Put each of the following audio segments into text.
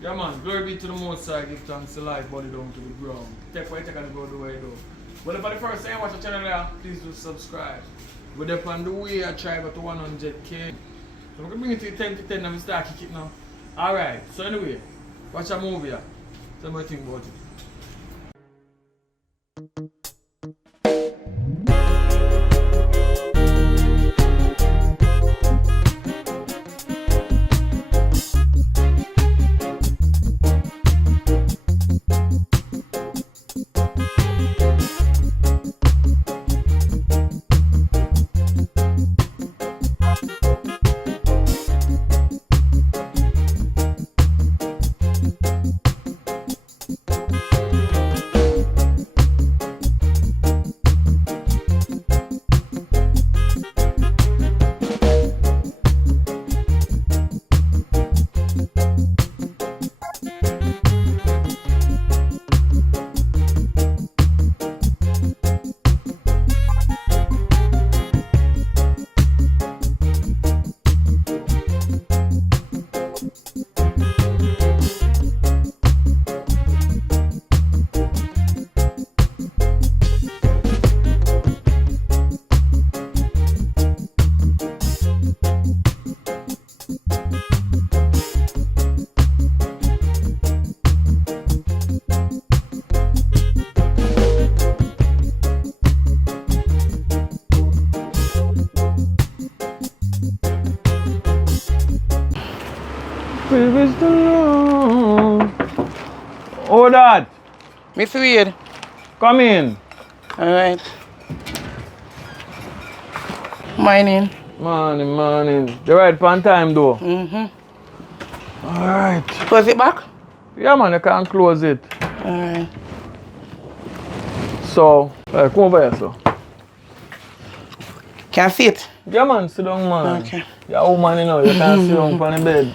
Yeah man, glory be to the Most High, give thanks to life, body down to the ground. Take what you take and go the way you do. But if for the first time you watch the channel there, please do subscribe. We're up on the way, I try go to 100k. So we're going to bring it to 10 to 10 and we start kicking now. Alright, so anyway, watch a movie here. Tell me what you think about it. Praise the Lord. Oh, Dad. Miss Wade. Come in. Alright. Morning. Morning. You right on time though? Alright. Close it back? Yeah man, you can't close it. Alright. So, come over here so. Can I sit? Yeah man, sit down man. Okay. You're a woman you know, you can't sit down on the bed.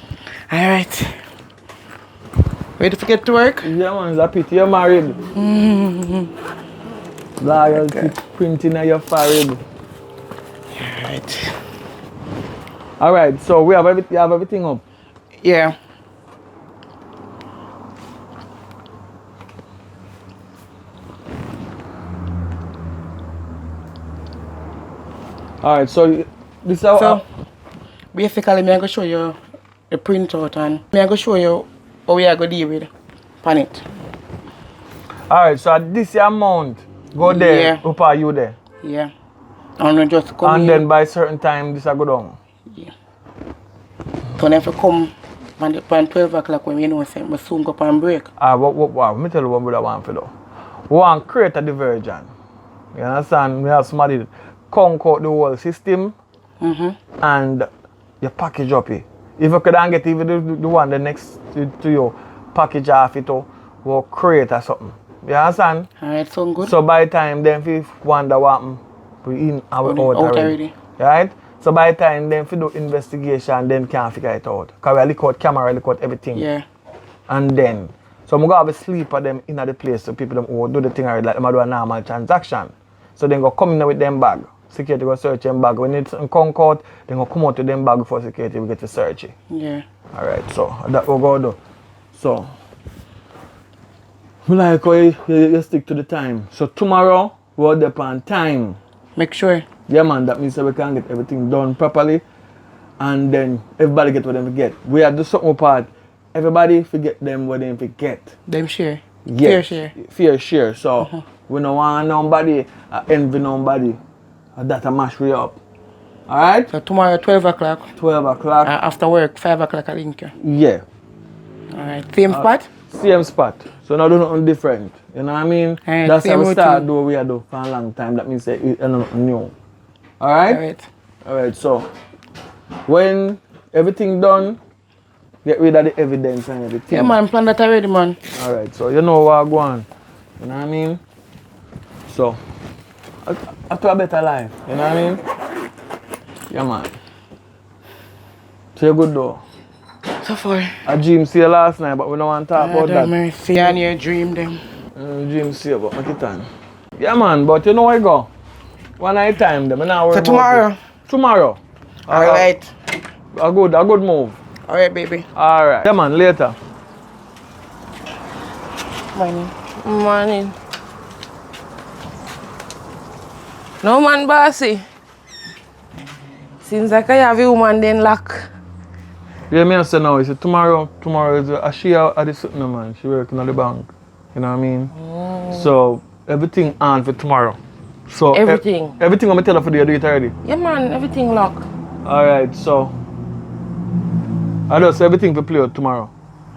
Alright. Ready to get to work? Yeah man, it's a pity you're married. Loyalty printing on your forehead. Alright. Alright, so we have everything, you have everything up? Yeah. Alright, so this is how... So, basically, I'm going to show you the printout and I'm going to show you how we are going to deal with it. Alright, so at this amount, go there, Yeah. up are you there? Yeah. And we just come And in. then by certain time, this will go down? Yeah. So if you come on 12 o'clock when we know say we soon go on break. Let me tell you what brother want to do. We want to create a diversion. You understand? We have somebody conquer the whole system and you package up it. If you could get even the one the next to you, package off it or we'll create or something. You understand? Alright, sound good. So by the time then if you wonder what we in and we out already. Right? So by the time then if you do investigation then can't figure it out. Because we look out camera, look out everything. Yeah. And then so I'm gonna have a sleep of them in the place so people them who do the thing already like them do a normal transaction. So then go come in with them bag. Security go search them bag. When it's come out, then go come out to them bag before security we get to search it. Yeah. Alright, so that we're gonna do. So we like how you stick to the time. So tomorrow we're there on time. Make sure. Yeah man, that means that we can get everything done properly and then everybody get what they get. We have to do something apart. Everybody forget them what they forget. Them share. Yes. Fair share. Fair share. So we don't want nobody envy nobody. That mash we up. Alright? So tomorrow 12 o'clock. 12 o'clock. After work, 5 o'clock I link you. Yeah. Alright. Same spot? Same spot. So now do nothing different. You know what I mean? Alright, that's how we same start routine. do what we do for a long time. That means it's nothing new. Alright? Alright. Alright, so when everything done, get rid of the evidence and everything. Yeah man, plan that already man. Alright, so you know what I go on. You know what I mean? So after a better life, you know what I mean? Yeah man. So you good though. So far. I dream see you last night, but we don't want to talk about that. Mercy and your dream them. Dream see you, but make it time. Yeah man, but you know where I go. One night time, them. So tomorrow? Tomorrow. Alright. A good move. Alright baby. Alright. Yeah man, later. Morning. Morning. No man, bossy. Seems like I have you man then lock. Yeah, me I say now, tomorrow is she at the sitting man. She working at the bank. You know what I mean? So everything on for tomorrow. So Everything. Everything I'm tell her for the do it already. Yeah man, everything lock. Alright, so I just everything for play out tomorrow.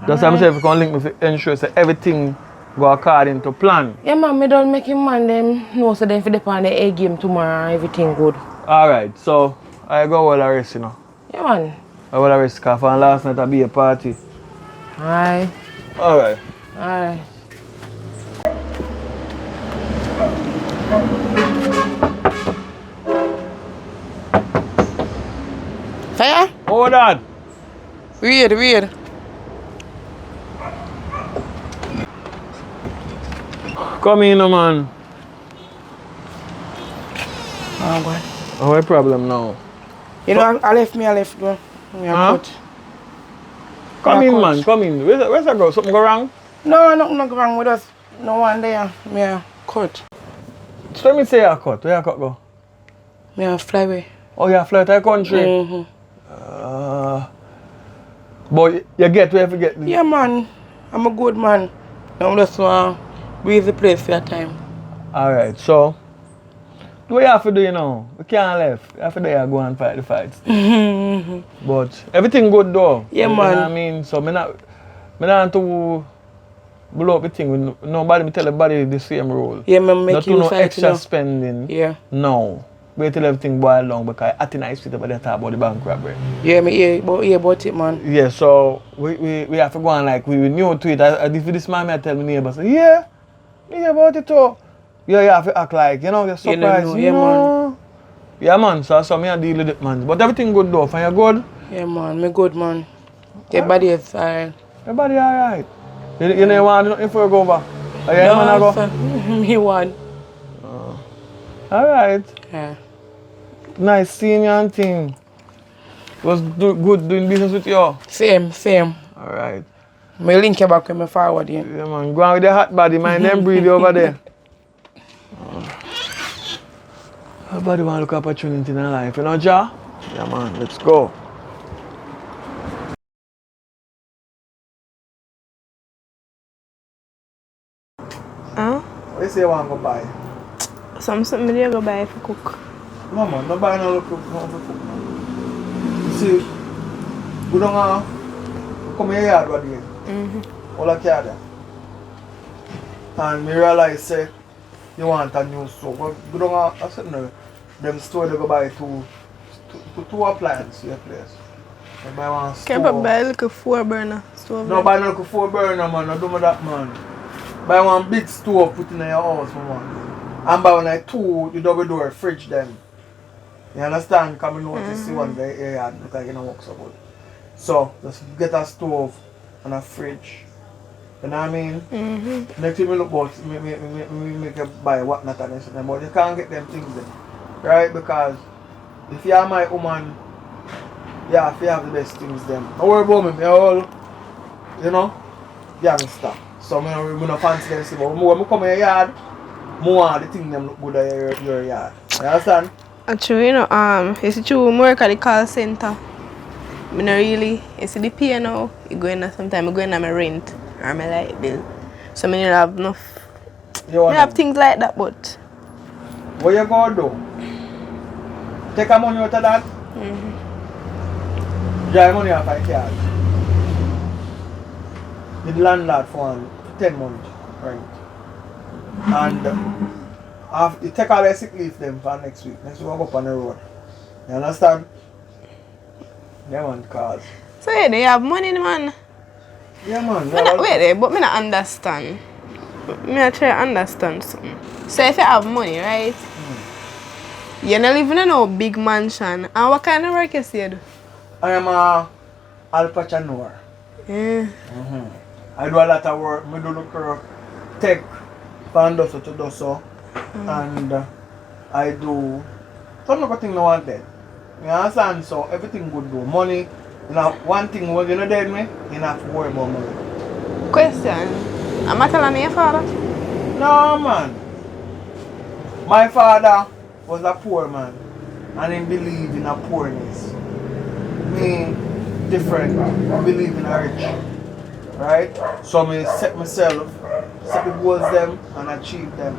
That's why I'm saying if you can link me to ensure that everything go according to plan. Yeah man, me don't make him man them know so then for the on the A game tomorrow everything good. Alright, so I go well rest, you know. Yeah man. I will rest because last night I be a party. Alright. Alright. Alright. Fire? Hold on. Weird. Come in, man. Oh, God. What's the problem now? You know, I left. Go. Me a Huh? cut. Come Me a in, cut. man. Come in. Where's that go? Something go wrong? No, nothing wrong with us. No one there. Me a cut. So let me say you cut. Where you cut go? Me a flyway. Oh, you fly to the country? Mm-hmm. But you get where you get. Yeah, man. I'm a good man. I'm just breathe the place for your time. Alright, so what you have to do, you know? We can't left. You have to do you go and fight the fights. But everything good though. Yeah, you man. know what I mean? So me not to blow up the thing with nobody. Me tell everybody the same rule. Yeah, man, make Not you do no fight, extra you know. spending. Yeah. No. Wait till everything boil down because I think I speak about that talk about the bank robbery. Yeah, me hear about it, man. Yeah, so we have to go and like we new to it. If this man may tell me neighbor say, yeah, me hear about it too. Yeah, you have to act like, you know, you're surprised. know, yeah, man. Yeah, man, so me I deal with it, man. But everything good though, and you good? Yeah, man, me good, man. Your body is fine. Everybody alright. You know want nothing for you go over? Oh, yeah, man, I go? sir. Me one. Alright. Yeah. Nice seeing you and thing. Was good doing business with you? Same. Alright. Me link you back when me forward you. Yeah, man, go on with the hot body, mind them breathe over there. Everybody want to look opportunity in their life, you know, Ja? Yeah, man, let's go. Huh? What you say you want to go buy? Something I go buy for cook. No, man, no buy no cook, no for cook, man. You see, we don't come here yard what day. All I care there. And me realize say you want a new stove, but we don't I said no. Them store they go buy two appliances to your place. They buy one stove. Can I buy like a 4-burner stove? No, buy no 4-burner, man. No do me that, man. Buy one big stove put in your house, man. And buy one like two the double door fridge them. You understand? Come notice see one there area look like you don't work so good. So just get a stove and a fridge. You know what I mean? Next thing we look about me make you buy whatnot and something, but you can't get them things then. Right? Because if you are my woman, you have to have the best things then. Don't worry about me, all you know, gangster. So we don't fancy them but when we come in your yard, more the things them look good at your yard. You understand? Actually, you know, you see true work at the call center. I not really, you see the pay now, you go in sometimes I go in on my rent or my light bill. So I don't have enough. I have things like that, but what you gonna do? Take a money out of that? Drive money off my card. The landlord for 10 months rent. And you take all the sick leave them for next week. Next week we'll go up on the road. You understand? Yeah, man, cars. so yeah, they have money, man. Yeah, man. Me not wait there, but me not understand. Me not try to understand something. So if you have money, right? You're not living in no big mansion. And what kind of work you see you do? I am a alpachanor. Yeah. I do a lot of work. I do look tech from doso to doso. And I do some of the things I wanted. You understand? So everything good do. Money, you know, one thing was you know dead me, you have to worry about money. Question. I'm not telling your father. No, man. My father was a poor man and he believed in a poorness. Me, different. I believe in a rich. Right? So I set myself, set the goals them and achieve them.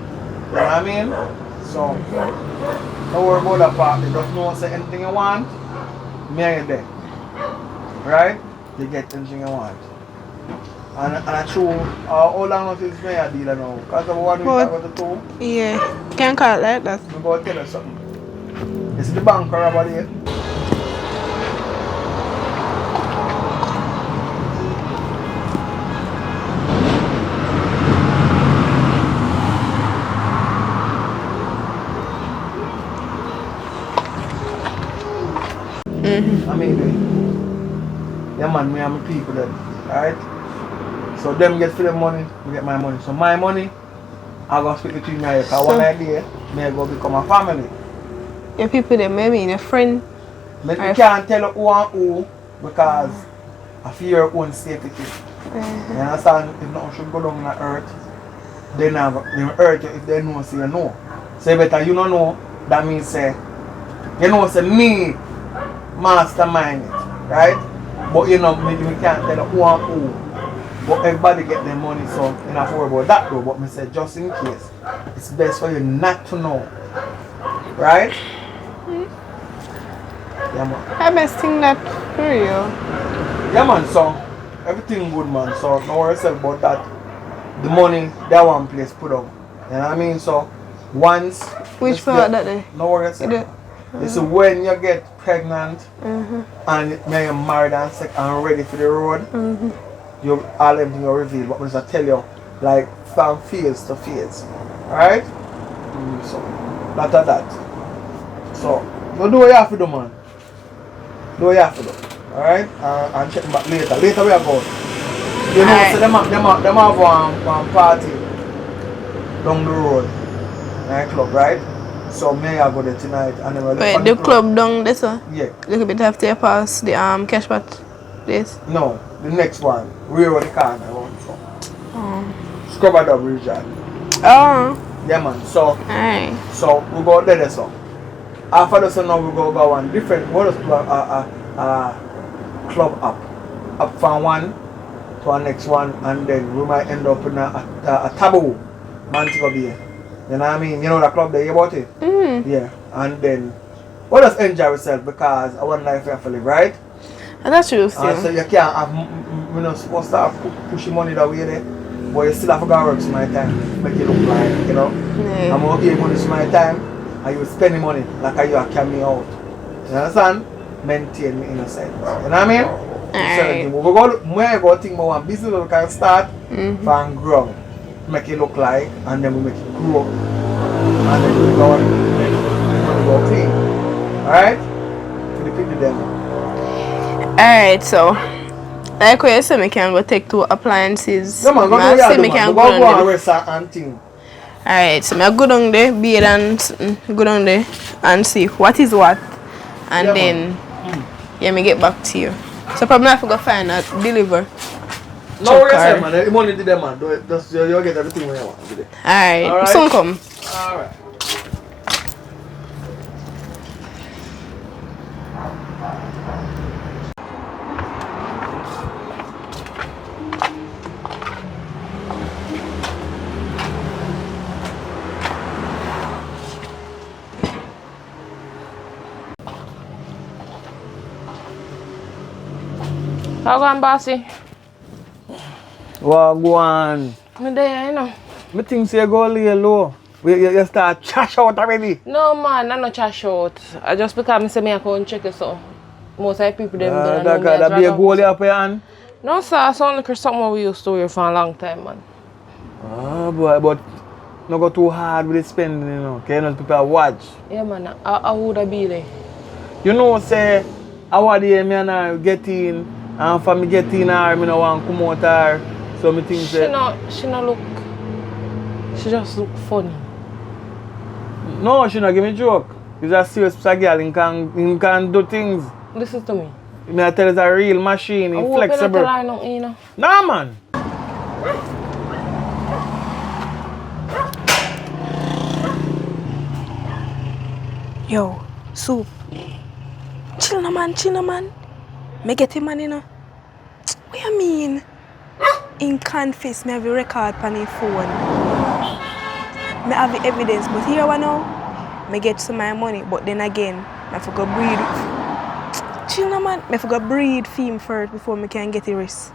You know what I mean? So, don't worry about that part. You just know say anything you want, me and you there. Right? You get anything you want. And I true, how long of is me a dealer now? Because of what we talk about the two. Yeah, can't call it like that. I'm going to tell you something. It's the bank or about it. I mean, yeah man, me and my people then, right? So them get for the money, we get my money. So my money, I go split between me because one idea, me go become a family. Your people them, maybe your friend. Me can't tell you who and who because I fear your own safety. You understand? If nothing should go down on the earth, they hurt you if they know say you know. So better you don't know, that means say, you know say me mastermind it, right? But you know, we can't tell who and who. But everybody get their money, so you don't have to worry about that though. But me say just in case, it's best for you not to know. Right? Yeah man. I best think that for you. Yeah man, so everything good man, so no worry yourself about that. The money, that one place put up. You know what I mean? So once Which part that day? no worry yourself. It's when you get pregnant and you're married and sick and ready for the road, you all everything you reveal. But I tell you, like from phase to phase. Alright? So that of that. So you do what you have to do, man. Do what you have to do. Alright? And check back later. Later we are going. You know, so them have one party down the road. Nightclub, right? So may I go there tonight and then we'll wait, the club down this one? Yeah. Little bit after you pass the cash pot place? No, the next one. Where the car I want from. Scrubber Dub region. Oh. Yeah man. So Alright. so we go there so. After this now we go one different what is club up from one to our next one and then we might end up in a taboo man to go be. You know what I mean? You know the club there, you about it? Yeah. And then we just enjoy ourselves because I want life to live, right? And that's true still. And so you can't have, you know, supposed to have pushing money that way there, but you still have to go work some my time, make it look like, you know. Yeah. I'm going to give money some my time and you spending money like you are carrying me out. You understand? Maintain my innocence. You know what I mean? Alright. So we go think about one business we can start from grow. Make it look like and then we make it grow. And then we go clean. Alright? For the people then. Alright, so like what you say, I can go take two appliances. No man, go I to say the me can go go down and there. rest and thing. Alright, so I go down there, beat and go down there and see what is what. And Yeah, then me get back to you. So probably I have to go find a deliver. No worries, man. The money did them, man. Just you get everything when you want. Alright, soon come. Alright. How going, bossy? Wagwan. Me there, you know. Me think say you go lay low. You start trash out already. No man, I'm not trash out. I just because I say me I come check it so. Most of the people them don't know me as That be a ragga. goal up your hand. No sir, it's only something we used to wear for a long time, man. Oh boy, but not go too hard with the spending, you know. Okay, not people watch. Yeah man, I would have be there. You know, say, I want to me and her get in, and for me get in her, I don't want to come out her. So me think say, She not look, she just look funny. no, she not give me joke. It's a serious girl, he can do things. Listen to me. Me I tell it's a real machine, I he's hope you not flexible. tell her nothing, you know. Nah man. Yo, Soup. Chill no man. Me get him man, you know. What you mean? In confess, me have a record on his phone. Me have the evidence, but here one now, me get some of my money, but then again, I forgot breed. Chill no man, I forgot breed him first before me can get the rest.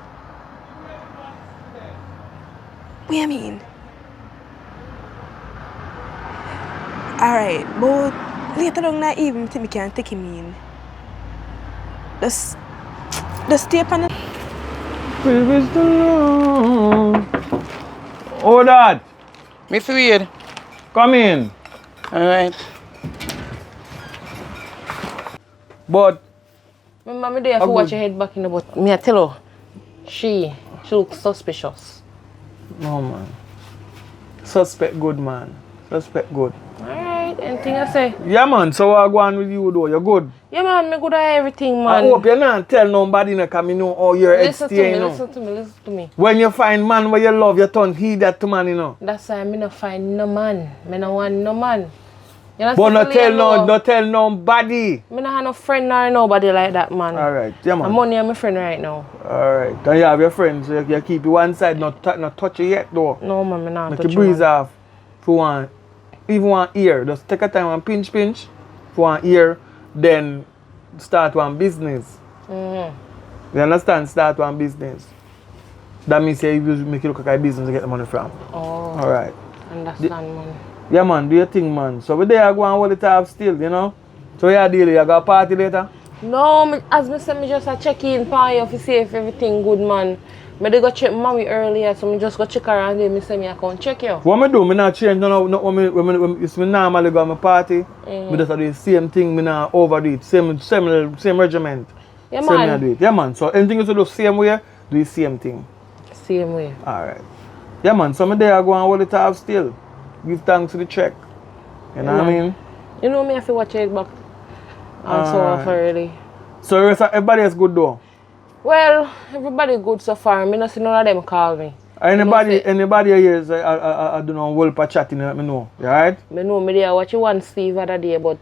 What you mean? Alright, but later on that evening, I think me can take him in. Just stay upon it. Oh, Dad, Me fear. come in. Alright. But My mama there for watch your head back in the butt. Me I tell her, she looks suspicious. no, man. Suspect good, man. Suspect good. Alright, anything I say. Yeah, man. So what go on with you, though? You're good. Yeah man, me good at everything man. I hope you're not tell nobody no, because I know how your head Listen to stay, me, you know. listen to me. When you find man where you love, you turn heed that to man, you know. That's why me no find no man. Me no want no man. You know, But no tell nobody. Me no have no friend nor nobody like that man. Alright, yeah, man. I'm only my friend right now. Alright. Then you have your friends, so you keep it one side, not touch it yet, though. No man, me not Make touch you breeze man. off. For one, even one ear. Just take a time and pinch. For one ear, then start one business. You understand? Start one business. That means say you make you look like a business to get the money from. Oh. Alright. Understand man. Yeah, man, do your thing, man. So we there go and hold it off still, you know? So you deal, you got a party later? No, as me say, me just a check in for you to see if everything good, man. Me dey go check mommy earlier, so me just go check her and then me say me I come check you. What I do, I not change no when me normally go to my party. I just do the same thing, I not overdo it. Same regiment. Yeah, Same man. I do it. Yeah, man. So anything you do same way, do the same thing. Same way. Alright. Yeah, man. So me there go and hold it off still. Give thanks to the check. You know what I mean? You know me, I feel watch it back. I'm so off already. So everybody is good though? Well, everybody good so far. Me not see none of them call me. Anybody here is I don't know, well for chatting, let me know. You alright? Me know me there watch one Steve other day, but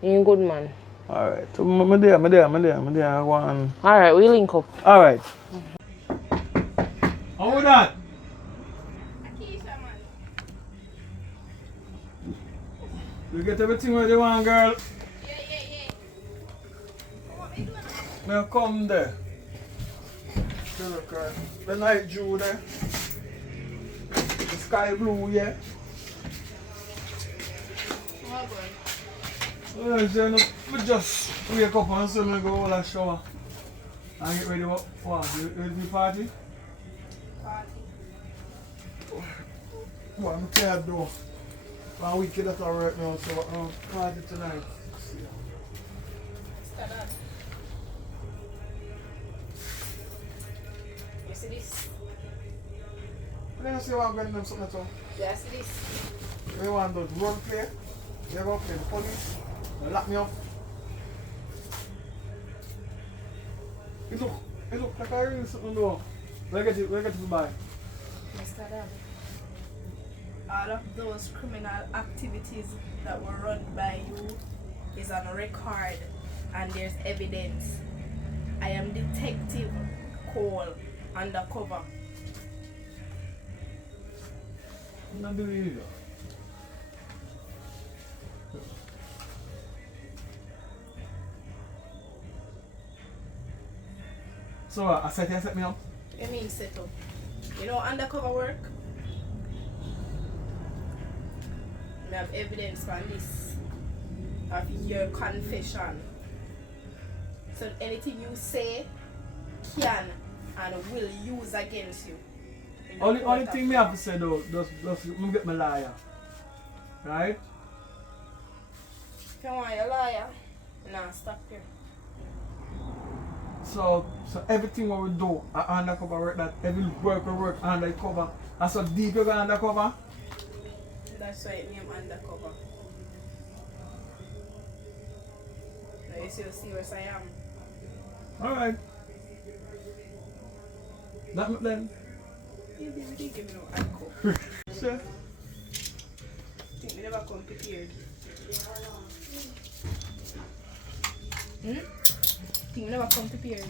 he ain't good man. Alright. So me there go on. Alright, we link up. Alright. How was that? You get everything where you want, girl? Yeah. Now come there. Look, the night dew there. The sky blue, yeah. So, we just wake up and so we go all a shower. And get ready for what? You ready for party? Well, I'm tired though. I'm weak at all right now, so party tonight. You see this? Let me see what I'm getting them something at all. Yeah, see this? We want to role play. They go play the police. They lock me up. It look like I really something though. Where get it to buy? Mr. Dad, all of those criminal activities that were run by you is on a record and there's evidence. I am Detective Cole undercover. I'm not doing it. So I set me up. You mean set up? You know undercover work? We have evidence from this of your confession. So anything you say can and will use against you. in the Only court thing of me law. have to say though, just me get my liar. Right? If you want a liar, nah, stop here. So everything what we do, undercover work, that every work we work undercover. And so deep you go undercover. That's why it named undercover. Now you see how serious I am. Alright. That then. You didn't give me no undercover. Sure. Think me never come prepared. Thing never come prepared.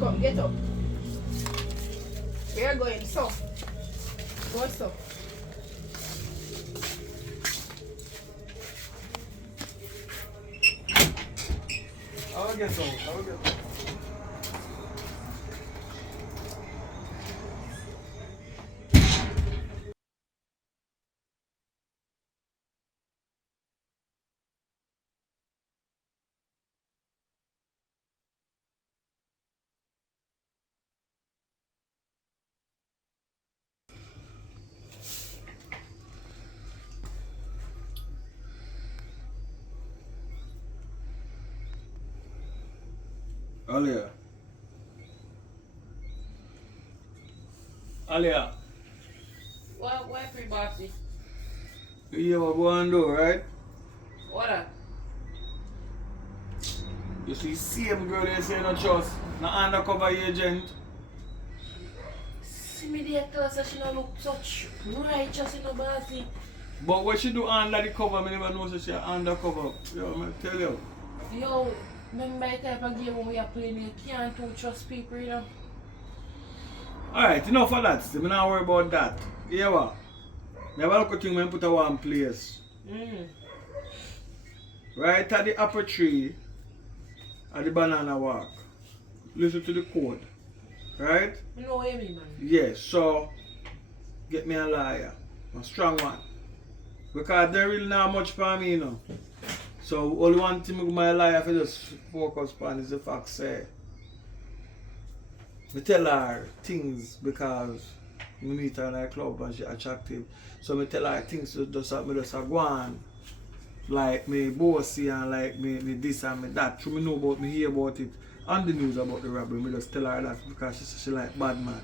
Come, get up. We are going so. Go so. I'll get some. Alia. Alia. What free bossy? You hear what go and do, right? What up? You see same girl they say no trust. No undercover agent. See me there tell us that she don't look such righteous in the bossy. But what she do under the cover, I never know that she undercover. Yo, I tell you. Yo, remember the type of game when we are playing, you can't too trust people, you know? Alright, enough of that. I'm not worry about that. You hear what? I have a look at thing when I put her one place. Right at the apple tree, at the banana walk. Listen to the code. Right? You know what I mean, man? Yes, so get me a liar. A strong one. Because they really not much for me, you know. So only one thing with my life I just focus on is the fact say I tell her things because we meet her in a club and she attractive. So I tell her things so just go on. Like me bossy and like me this and me that. So me know about me hear about it on the news about the robbery. Me just tell her that because she like bad man.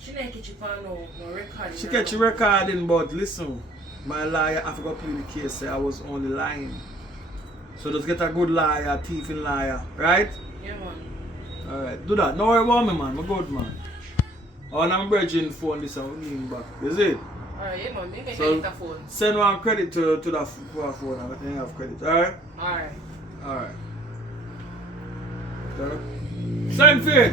She didn't catch you for no recording. She catch you recording, but listen, my liar I forgot to play the case say I was on the line. So just get a good liar, thieving liar, right? Yeah, man. Alright, do that. Don't worry about me, man. I'm good, man. And I'm bridging phone this and lean back. Is it? Alright, yeah, man. You can So, get the phone. send one credit to that phone and then you have credit. Alright? Alright. Alright. Send fit!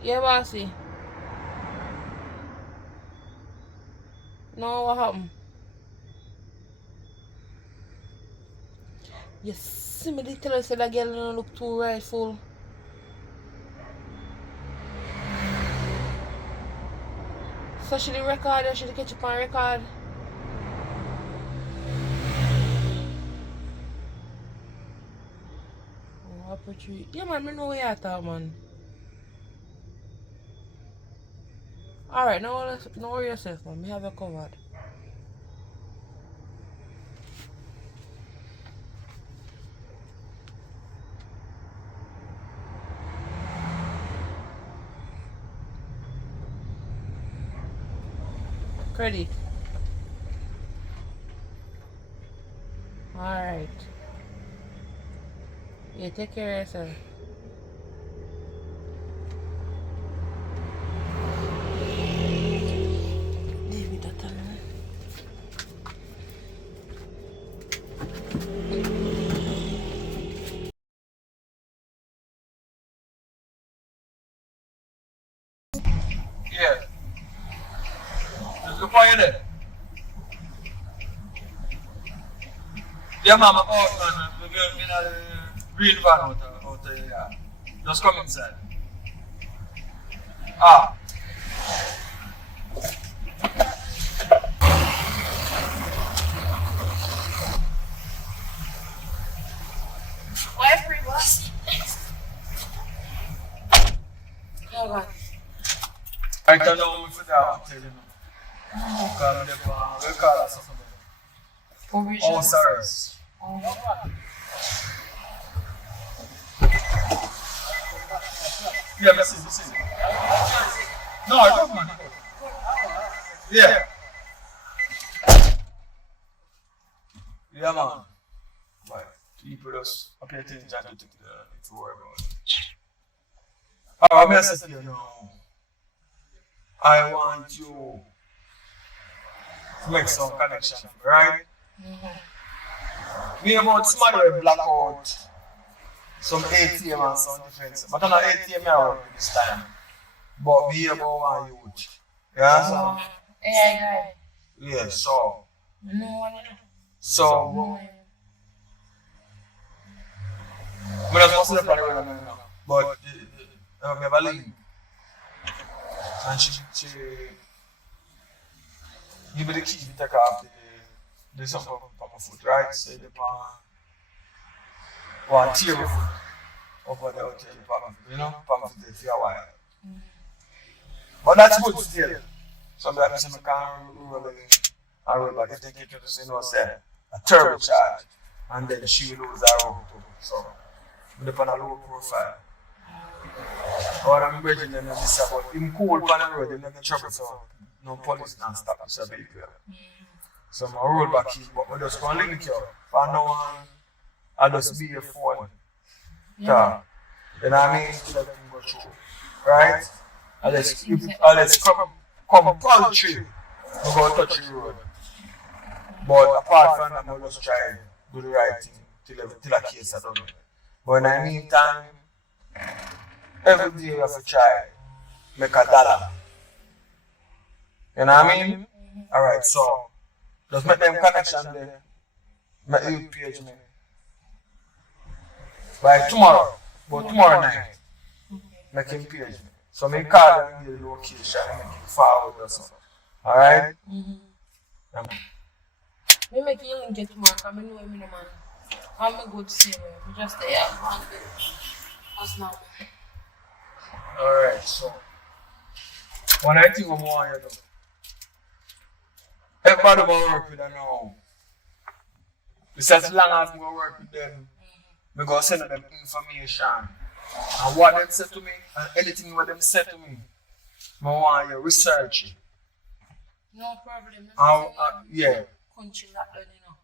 Yeah, bossy. No, what happened? You see me tell her say that girl don't look too rightful. So she the record or she the catch up on record? Oh, opportunity. Yeah, man, I know where you at, man. Alright, no worry yourself, man. Me have you covered. Credit. Alright. Yeah, take care of yourself. Yeah. Just look for you there. Yeah, mama. Oh, man. We're in a green van out there. Yeah. Just come inside. Ah. Why free boss? Oh God. Right now, we for that hotel, you know. Because we call us something. Oh, sorry. Yeah, this is. No, I don't man. Yeah. Yeah, man. Right. People just pay attention to worry about it. I'm going to say to you now, I want you to make some connection, right? Me about somebody will black out some ATM and some defense. But on the ATM I work this time. But me about one youth. Yeah? AI guy. Yeah, so. No, So, I'm not supposed to play with them now. But I have a link. And she give me the key to take off the something from my foot, right? So the one tear my foot over the hotel, you know, from my foot for a while. But that's good still. Sometimes I can't roll back if they get you to say no, say a turbo charge, and then she will lose her rope too. So, I'm on a low profile. Or I'm bridging them and this about him cool on the road, he never trouble, so no police can stop this vehicle. So I roll back here, but I just go and link you. For now on, I just be a phone. Yeah. You know what I mean? To let him go through. Right? Let's come country, we go touch the road. But apart from that, I just try to do the right thing till a case I don't know. But in the meantime, every day you have to try make $1. You know what I mean? Alright, so just make them connection there. Make you page me. By tomorrow, but tomorrow night, make him page me. So me call and get the location and make him forward or something. Alright? Me make you link it tomorrow, because I know him, man. I'm a good singer. We just stay out one day. That's not. Alright, so one I think I want you to do. Everybody will work with them now. It's as long as we work with them, we go send them information. And what them say to me, and anything what them say to me, I want you research it. No problem. Yeah. Country that done, you know.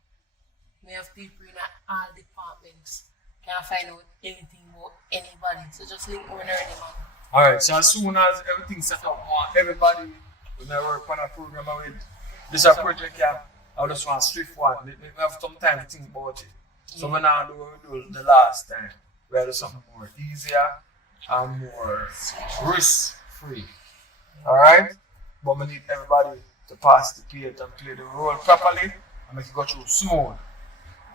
We have people in all departments. Can't find out anything about anybody. So just link me when you're ready, man. Alright, so as soon as everything's set up, everybody when I work on a program with this a project here, I just want strict one. We have some time to think about it. So when I do the last time, we have to do something more easier and more risk free. Alright? But we need everybody to pass the plate and play the role properly and make it go through smooth.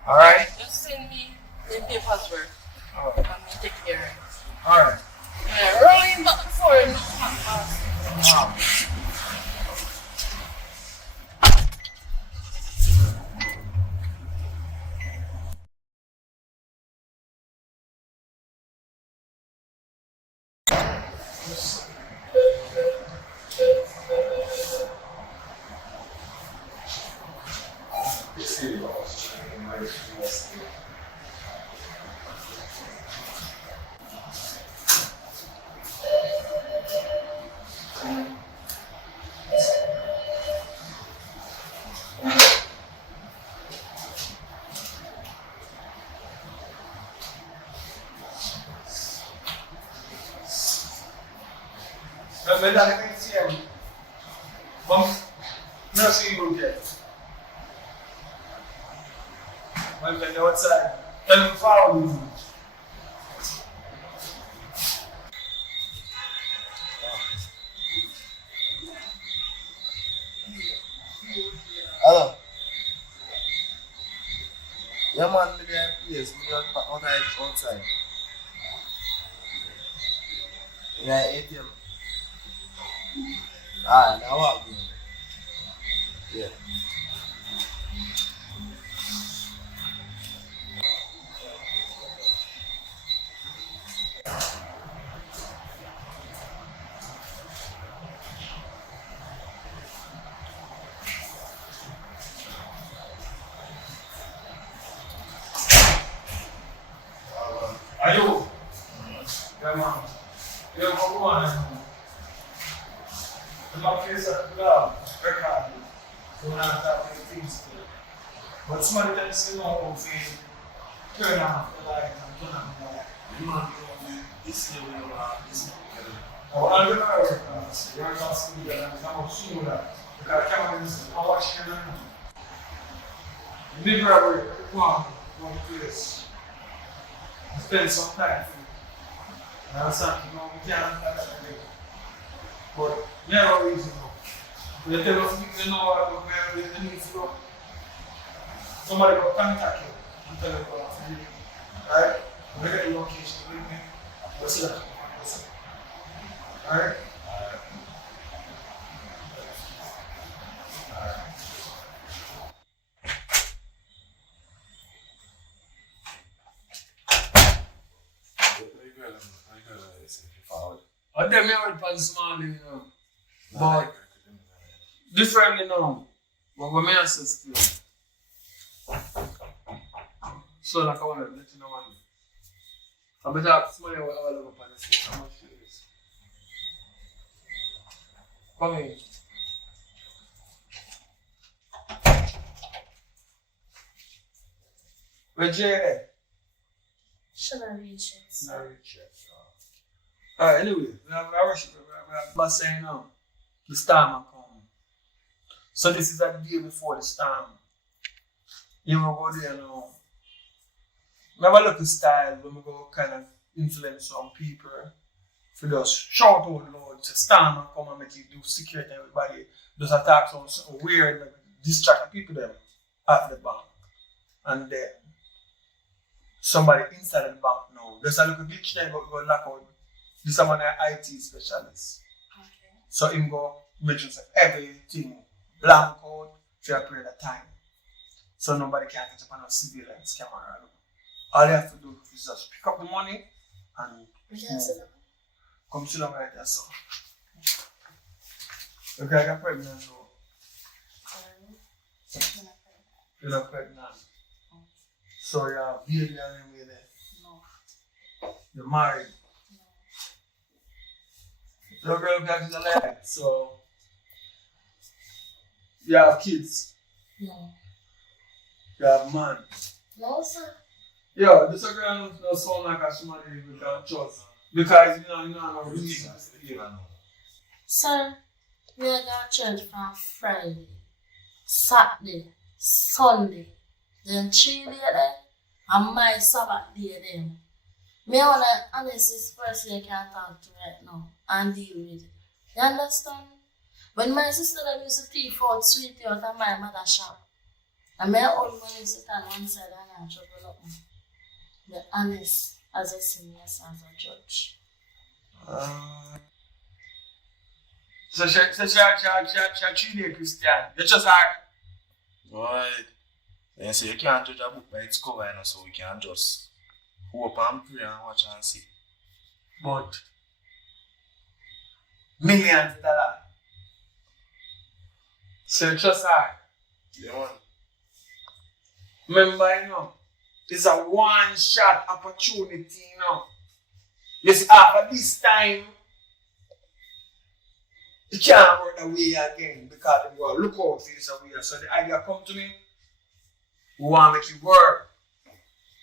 Alright? Just send me the papers work. Alright. And me take care of it. Alright. Yeah, rolling back before it pass. When I can see him, no see you yet. When they're outside, tell him follow me. Hello. Yeah, man, me there place. Me outside. Yeah, ATM. Ah, now what? Yeah. Are you? Yeah, man. Yeah, come on. The market is a club, record. So we're not that many things to do. But somebody tells you know, saying, turn off the light and turn on the light. You man, this year we don't have this. I want to go to work class. Work class to together and come up soon with that. Because I can't even see how much you know. You never ever one place. Spend some time. You understand? You know, we can't do that every day. But never easy now. They tell us you know where they need to go. Somebody will contact you and tell you about it. Right? Look at the location, bring me. What's that? Alright? I tell me how it was small, you know. But differently now. But when I say still. So like I want to let you know what I better have somebody who will look up on the phone. How much it is? Come in. Where Jay? Should I reach it? Not reach yet. Alright, anyway, we have but saying now, the storm will come. So this is the day before the storm. You will go there now. We have a little style when we go kind of influence some people. For just shout out loud, say storm will come and make you do security and everybody just attack something weird and distract people them at the bank. And then somebody inside the bank now. There's a little glitch there go lock out. This is one of the IT specialists. Okay. So him go make sure everything blank out for a period of time. So nobody can catch up on a surveillance camera. All you have to do is just pick up the money and come sit down right there. So okay, I got pregnant now. You're not pregnant. So you have baby and everything there. No. You're married. Your girl got is alive, so you have kids. No. You have man. No, sir. Yeah, this girl don't sound like a somebody we can trust. Because you know no reason. Sir, we are going to church from Friday, Saturday, Sunday, then 3 days there, and my Sabbath day then. Me want to honest this person I can talk to right now and deal with. You understand? When my sister them used to thief out sweetie out of my mother's shop, and my old man used to stand one side and I trouble up me. Be honest as a senior as a judge. So she 3 day Christian. You just are. Right. Then say you can't judge a book by its cover, you know, so we can just hope and pray and watch and see. But millions of dollars. So you just are. Yeah, man. Remember, you know, it's a one-shot opportunity, you know. You see, after this time, you can't run away again because they will look out for this away. So the idea come to me, we want to make it work.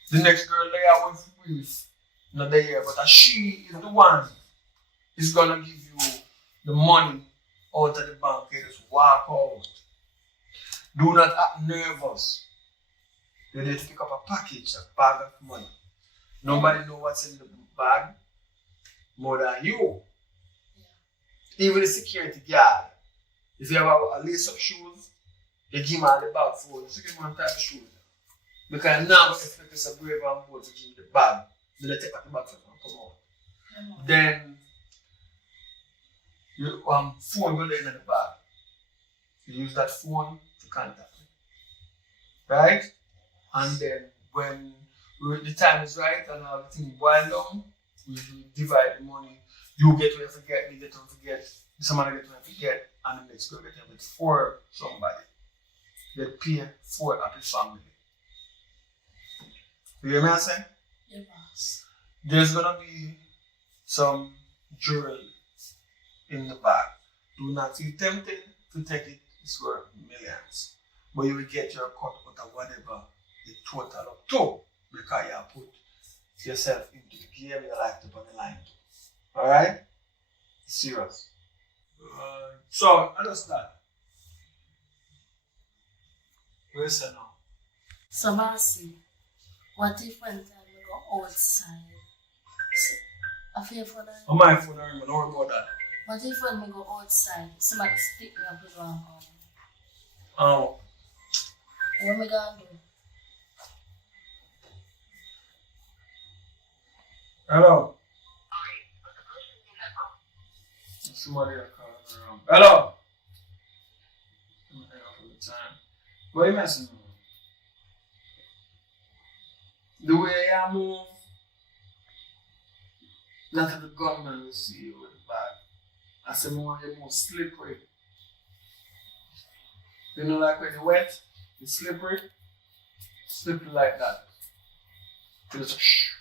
The next girl they are with brief, not there, but she is the one who's gonna give you the money out of the bank. You just walk out. Do not act nervous. You need to pick up a package, a bag of money. Nobody knows what's in the bag more than you. Even the security guard. If you have a lace up shoes, you give him all the bag for you. So give him one type of shoes. Because now I expect us a brave and bold to give you the bag. Then they take back the bag for you and come out. Then your phone will in the bag. You use that phone to contact me. Right? And then when the time is right and everything boil down, we divide the money. You get what you forget, me get what you forget, somebody get what you forget, and the next girl get it for somebody. They pay for a happy family. You hear me I say? Yes. There's gonna be some jewelry in the bag. Do not feel tempted to take it. It's worth millions. But you will get your cut out of whatever it total up to because you have put yourself into the game you like to put the line to. Alright? Serious. So, understand. Where is it now? So, Marcy, what if one time we go outside? I feel for that. On my phone, I don't worry about that. What if when we go outside, somebody stick me up with one gun? Oh. What we gonna do? Hello. Somebody are calling around. Hello. I'm hang up all the time. What are you messing with? The way I move, not that the gunman will see you with the bag. I said, more you're more slippery. You know, like when you're wet, it's slippery. Slippery like that. Just shh.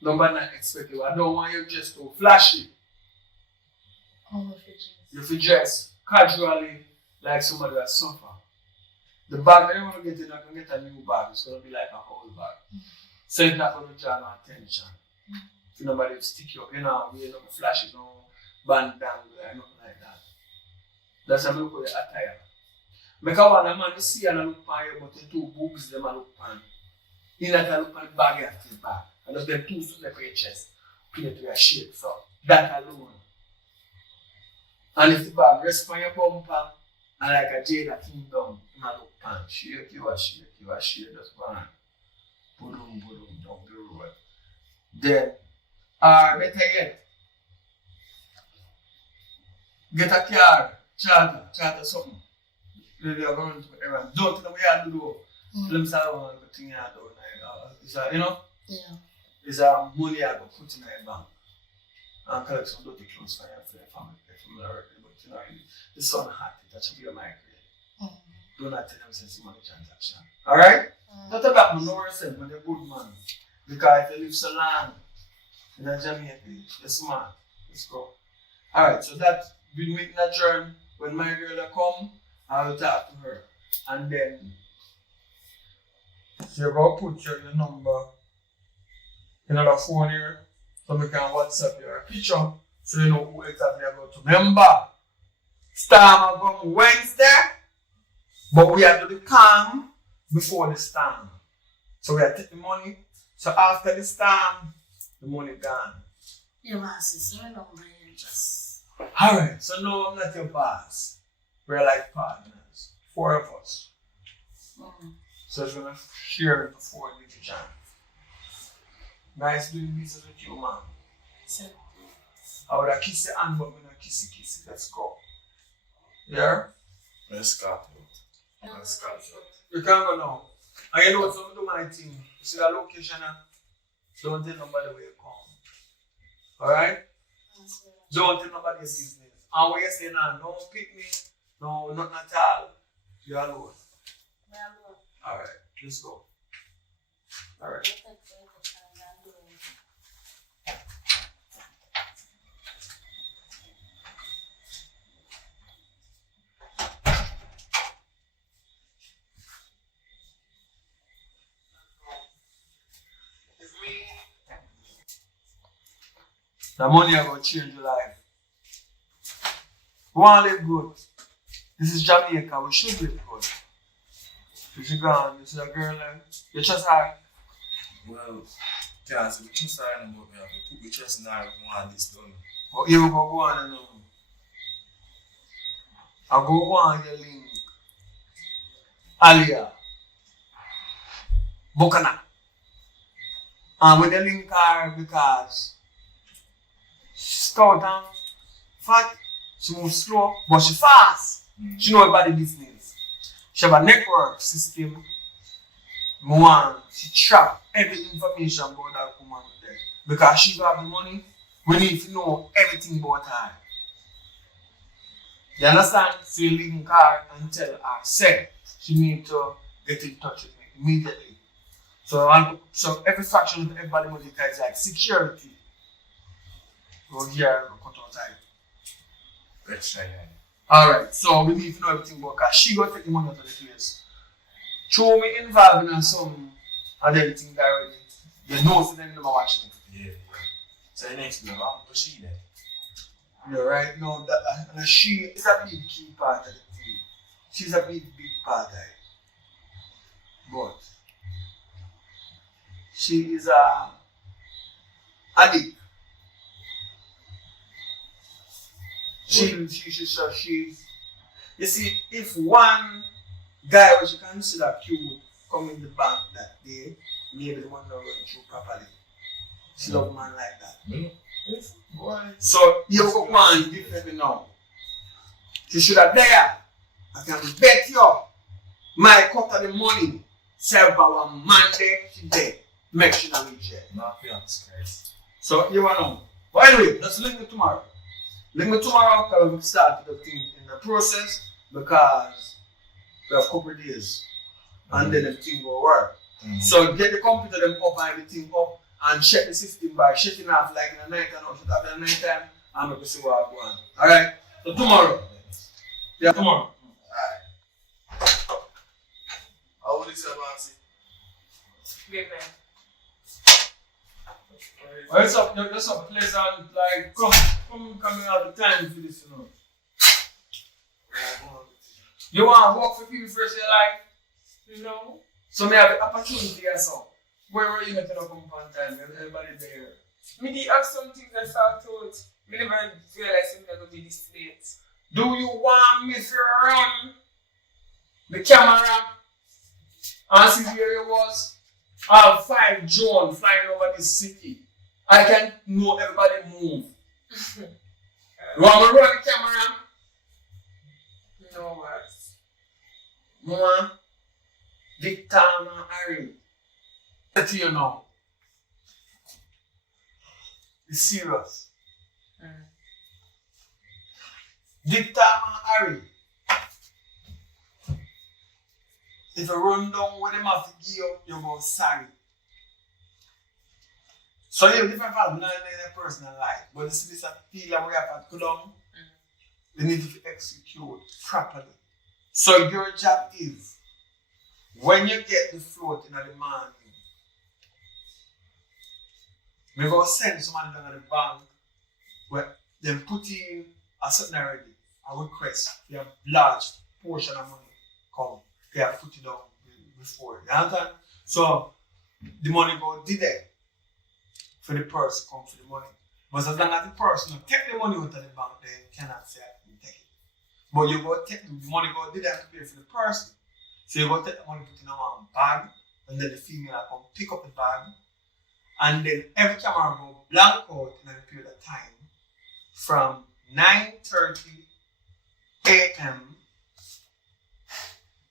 Nobody not expect you. I don't want you just to flash it. Oh, you feel dress casually like somebody that suffer. The bag that you want to get in, you're going to get a new bag. It's going to be like a old bag. So it's not going to draw no attention. If nobody stick you, you know, we don't flash it, no bandana, nothing like that. That's how I look at the attire. Because when a man see and I look at you, but the two books them I look at. In that I look at the bag after the bag. And just them two something for your chest, play to your shape. So that alone. And if the bag rests on your bumper, and like a Jada Kingdom, I look pan, shake you a shake, just burn. Boom, down the road. Then, better yet, get a car, charter something. They are going to everyone. Don't tell them what you do. Tell them say one good thing you do. It's a, you know? Yeah. It's a money you go put in your bank. And collect some dirty clothes for your family. But you know, the sun hot, that should be a migraine. Do not tell them it's money transaction. Alright? Not about no yourself, but you're a good man. Because if you live so long in a Jamaican, you're smart. Let's go. Alright, so that's been waiting a journey. When my girl come, I will talk to her. And then you're going to put your number in another phone here. So we can WhatsApp your picture so you know who exactly you're going to. Remember, storm will come Wednesday, but we have to do the calm before the storm. So we have to take the money. So after the storm, the money gone. Your boss is your number, you just. Alright, so no, I'm not your boss. We're like partners. 4 of us. So it's gonna share it before you to John. Nice doing business with you, man. So, I would have kissed your hand, but I'm gonna kiss it. Let's go. Yeah? Let's go. You can't go now. And you know what, so I do my thing. You see that location now? Don't tell nobody where you come. Alright? Don't tell nobody your business. And when you say now, no picnic, no, nothing at all. You're alone. Alright, let's go. Alright. The money are going to change your life. We want to live good. This is Jamaica, we should live good. If you go you see a girl you trust her? Well, yeah, so we trust her and we trust in her if we want this done. But you go on and I go on your link. Alia. Bokana. And with the link her because she's stout and fat, she moves slow, but she fast. She knows about the business. She have a network system. She track every information about that woman there. Because she have the money, we need to know everything about her. You understand? So you link her and tell her, say, she need to get in touch with me immediately. So every fraction of everybody multiply is like security. So here we cut out time. Let's try it. Alright, so we need to know everything about her. She got to take the money out of the place. Throw me involved in some and everything already. You know so them never watching it. Yeah. So the next one, what she then? Yeah, right now that and she is a big key part of the thing. She's a big part of it. But she is a addict. She's you see, if one guy which you consider cute come in the bank that day, maybe the one not running through properly. She love a man like that. So you got one different now. She should have there. I can bet you my cut of the money serve our Monday today. Make sure that we share. Not fiance, guys. So you want to know. But anyway, let's link me tomorrow. Link me tomorrow because we start the thing in the process because we have a couple of days and then everything will work. So get the computer them up and everything up and check the system by shutting off like in the night and shut off in the night time and make see what I go on. Alright? So tomorrow. Yeah, tomorrow. Alright. How would you say about it? Great man. Well, it's up pleasant, like coming out the time for this, you know. You want to work for people first in your life? You know? So may have the opportunity or so. Where were you making up on time? Everybody there. Me did have some things I thought out. Me never realized I'm gonna be this late. Do you want me to run the camera and see where you was? I have 5 drones flying over this city. I can know everybody move. You want me to run the camera? No worries. Mama, Victor and Harry. I tell you now. It's serious. Victor and Harry. If you run down what them have to give you, you're going sorry. So you have different problems, not in their personal life. But this is a feel we have to go down. They need to execute properly. So your job is, when you get the float in the morning, we're going to send somebody down to the bank where they put in a certain already, a request, they have large portion of money come. They have put it down before. You understand? So the money go there for the person come for the money. But as long as the person take the money out of the bank, they cannot say I can take it. But you go take the money go there to pay for the person. So you go take the money, put it in a bag, and then the female will come pick up the bag. And then every camera will go blank out in a period of time from 9:30 a.m.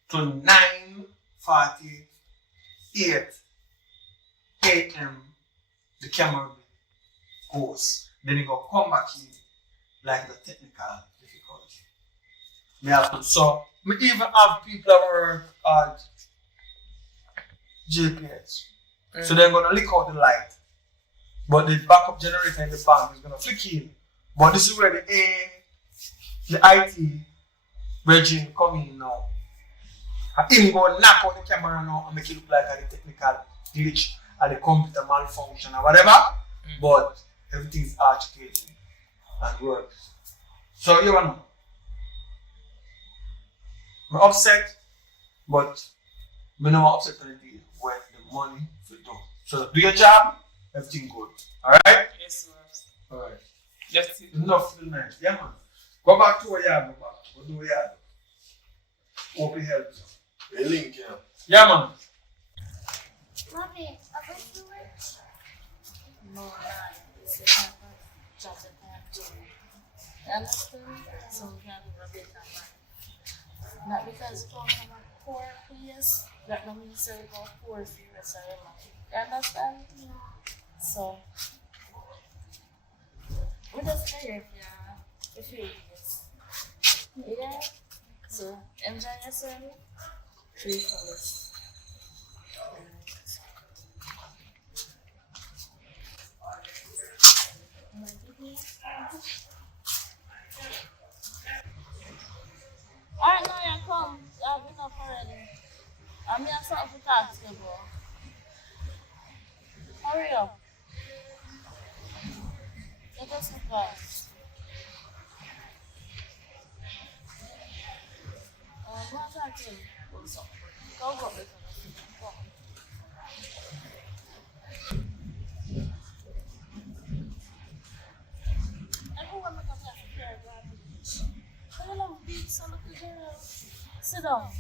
to 9:48 a.m. The camera goes. Then it will come back in like the technical difficulty. So we even have people that work at GPS. So they're gonna lick out the light. But the backup generator in the bank is gonna flick in. But this is where the IT regime come in now. And him go knock out the camera now and make it look like a technical glitch or the computer malfunction or whatever. But everything's articulated and works. So you know. I'm upset, but I'm not upset for the deal when the money is done. So do your job, everything good. Alright? Yes, worries. Alright. That's it. Enough for the night. Yeah, man. Go back to where you are, go back. Go do where you are. Hope it helps. A link, yeah. Yeah, man. Mommy, are we doing it? No, it's a type of job that I have to do. You understand? So we can do a bit of money. Not because you come from a poor place, that don't mean so you go poor for the rest of your life. You understand? So, we just stay here for a few years. Yeah? So, enjoy yourself. 3 colors. Hurry up. Let us advance. What are you? Go go. Everyone make up like a pair of garbage. I love beats, so look at girl. Sit down.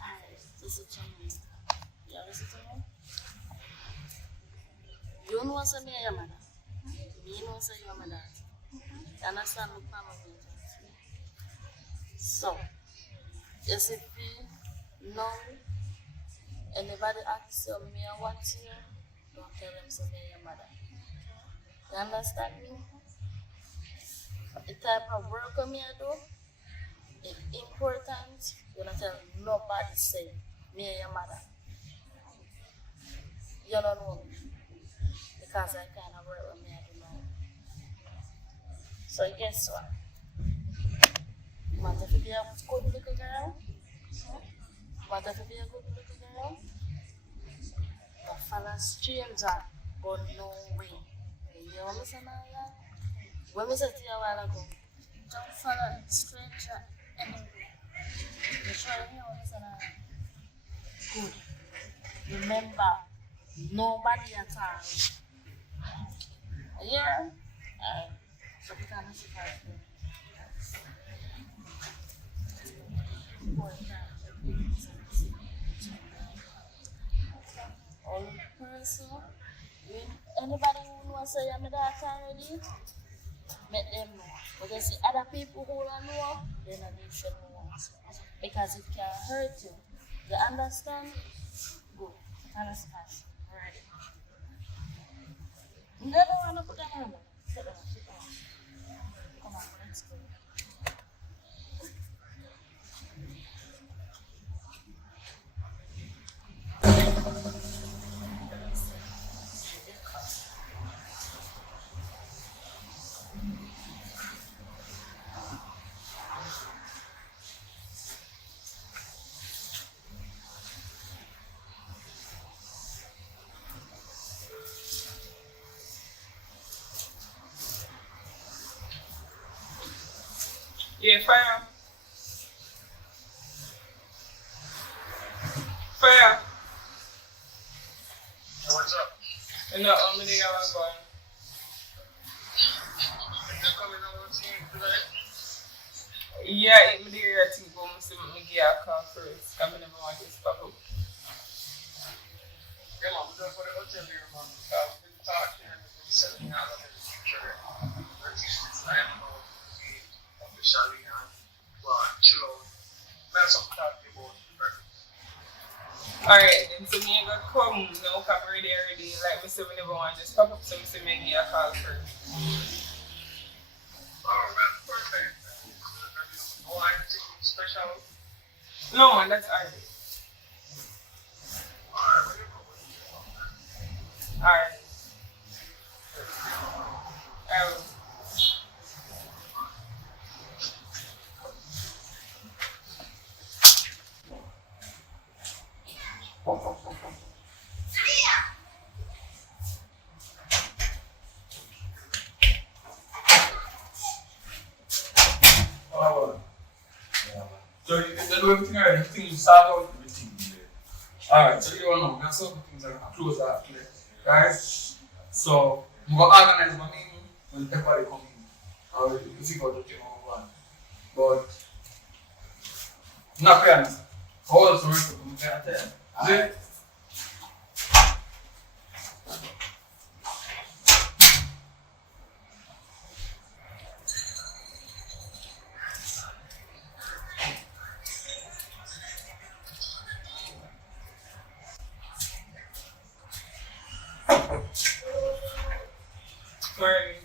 Alright, this is Jamaican. You ever sit down? You know what's a me your mother. Me know say your mother. You understand what I'm saying? So, you see, now, anybody asks you me or what you, don't tell them say me your mother. You understand me? The type of work I do, it's important. You don't tell nobody say me or your mother. You don't know me. Because I kind of work with me, I don't know. So guess what? Want to be a good little girl? Want to be a good little girl? But follow stranger, but no way. You understand that? When we said to you a while ago, don't follow stranger anywhere. You sure you understand that? Good. Remember, nobody at all. Yeah? So we can see that. So, anybody who wants to say I'm a daughter already, let them know. But you see other people who don't know, then they should know. Because it can hurt you. You understand? Good. Understand. Alright. You don't want to put a hand on. Sit down. Come on, let's go. Yeah, fire. Fire. What's up? And how many hours going? You're coming over to you today? Yeah, I'm there. I think I'm going to give a call first. I never want to stop up. Yeah, man, we're going for the hotel here, man. We've been talking and we've been selling out of the future. We're taking this time about officially and chill out. That's something to talk about. Alright, then so me gonna come now, come ready already. Like me say we never want to just pop up, so me say me give a call first. Alright, perfect. No anything special? No man, that's alright. Alright, Alright. I will. So you can do everything already, everything you start out, everything there. Alright, so you all know, that's some things that are close after, guys. So I'm gonna organize my meeting when everybody come in. I will figure out the thing on. But not fair enough. How else work for me? Can't tell. See? Morning.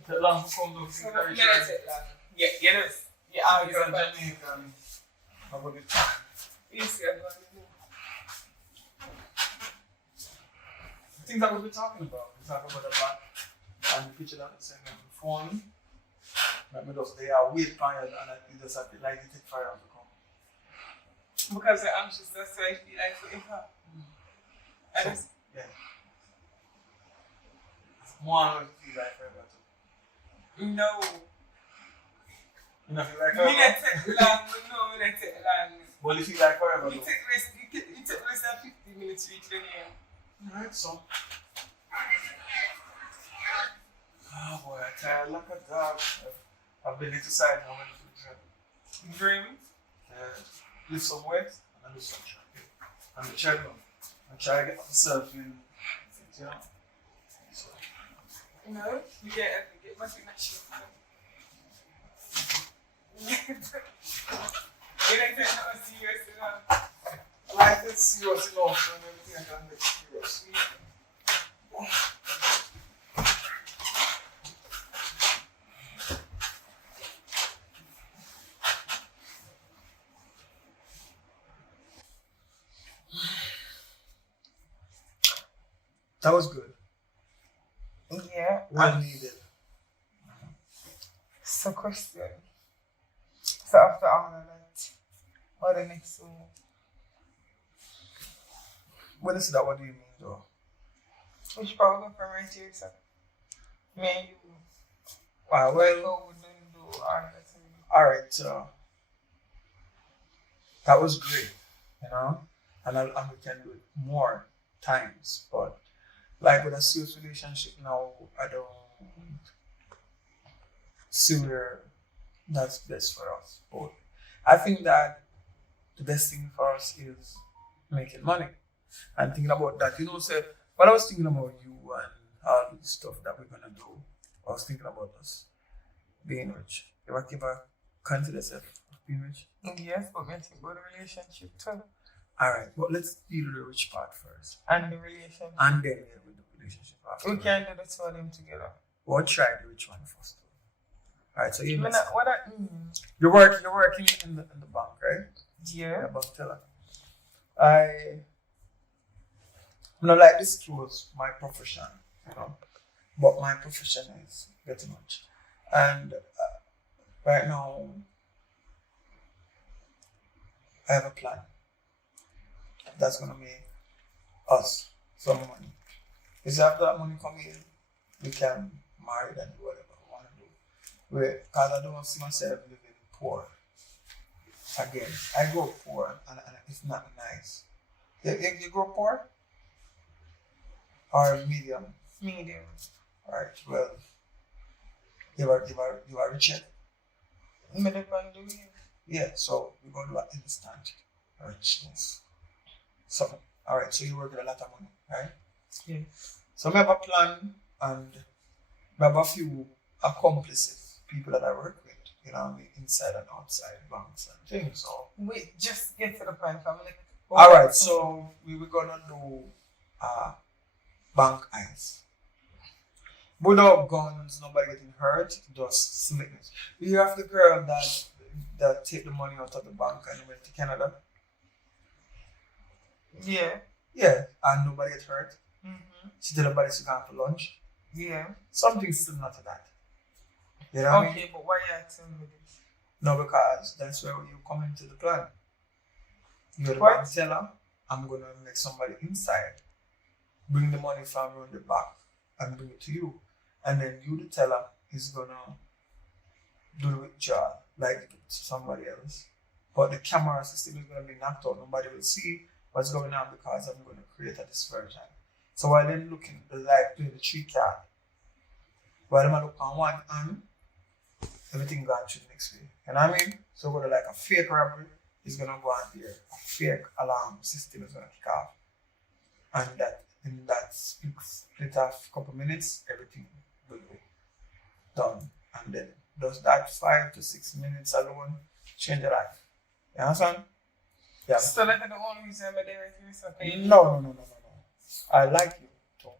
It's a long come to see that. Yeah, that's it. Yeah, you know, yeah, I was Jamaican. How about it? You see, I'm going to do. things that we'll be talking about. We talk about the back and the picture that we send on the phone. That we just they are wait for you and you just have to like it take fire to come. Because I'm anxious, that's why I feel like forever. I just Yeah. More feel like forever too. no. You know feel like Me not forever? take long, no, me not take long. But you feel like forever You though. take less than 50 minutes to reach the end. Alright, so. Oh boy, I tired like a dog. I've been exercising, I went to the gym. Dream. Lift some weight and I lift some track. And the treadmill. I try to get myself in fit, you know. So, No, you get my signature. You don't take nothing serious enough. life is serious enough and everything I can make serious. That was good. Yeah. Well needed. So question. So after all of that, what the next move? When you say that, what do you mean though? We should probably go from right here, so. Me and you. Well, What we didn't do all that. alright, that was great, you know, and we can do it more times, but like with a serious relationship now, I don't see where that's best for us. But I think that the best thing for us is making money and thinking about that. You know, say, when I was thinking about you and all the stuff that we're gonna do, I was thinking about us being rich. You ever consider yourself being rich? Yes, but we think about the relationship too. Alright, but let's deal with the rich part first. And the relationship. And then deal with the relationship after. We can't do the two of them together. We'll try the rich one first. Alright, so you What that mean? you're working in the bank, right? Yeah. Bank teller. I don't like this was my profession, you know, but my profession is getting much. And right now, I have a plan that's gonna make us some money. Because after that money come in, we can marry and do whatever we want to do. Because I don't see myself living poor. Again, I grow poor and it's not nice. If you grow poor or medium, Medium. alright, well, you are rich yet? Me depend on you. Yeah, so we're going to instant richness. So, alright, so you work with a lot of money, right? Yeah. So I have a plan and I have a few accomplices, people that I work with, you know, inside and outside banks and things. So Wait, just get to the point. alright, so we were gonna do bank heist. Without guns, nobody getting hurt, just slickness. You have the girl that take the money out of the bank and went to Canada. Yeah. Yeah, and nobody get hurt. Mm-hmm. She tell everybody she gone for lunch. Yeah. Something similar to that. You know what I mean? Okay, but why you telling me this? No, because that's where you come into the plan. You're the What? bank teller. I'm gonna make somebody inside bring the money from around the back and bring it to you. And then you, the teller, is gonna do the withdrawal like to somebody else. But the camera system is gonna be knocked out. Nobody will see what's going on because I'm gonna create a dispersion. So while they're looking, the light playing the 3 card, while I'm look on one hand, everything gone through the next way. You know what I mean? So we're like a fake robbery is gonna go on there. A fake alarm system is gonna kick off. And that in that split of couple minutes, everything will be done. And then does that 5 to 6 minutes alone change your life? You understand? Yeah. So that's the only reason I'm there with you. So No. I like you too.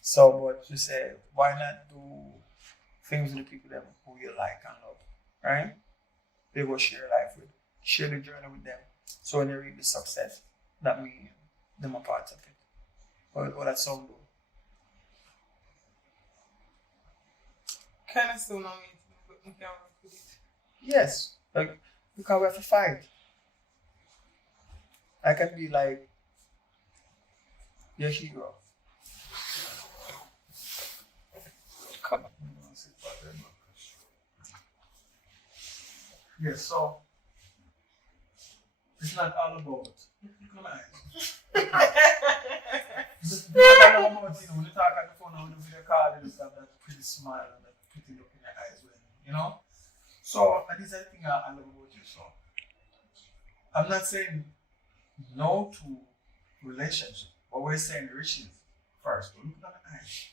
So, but you say, why not do things with the people that who you like and love, right? They go share life with, share the journey with them. So when they reach the success, that means them a part of it. What that sound do? kind of still not meeting, but we can work with it. Yes, like because we have to fight. I can be like your hero. Come on. Yes, so it's not all about. Come on. It's not all about, you know, when you talk on the phone or when you video call, you just have that pretty smile and that pretty look in your eyes, when, you know. So, and this is the thing I love about you. So, I'm not saying no to relationship, but we're saying riches first. But look at the eyes.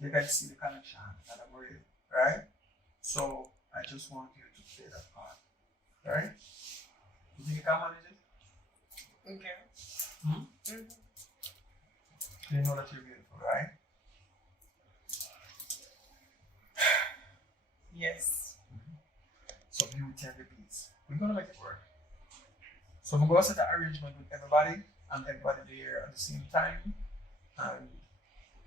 You can see the connection that I'm real, right? So, I just want you to play that part, right? You think you can manage it? Okay. You know that you're beautiful, right? Yes. So beauty and the beats. We're gonna make it work. So we're gonna set an arrangement with everybody and everybody there at the same time. And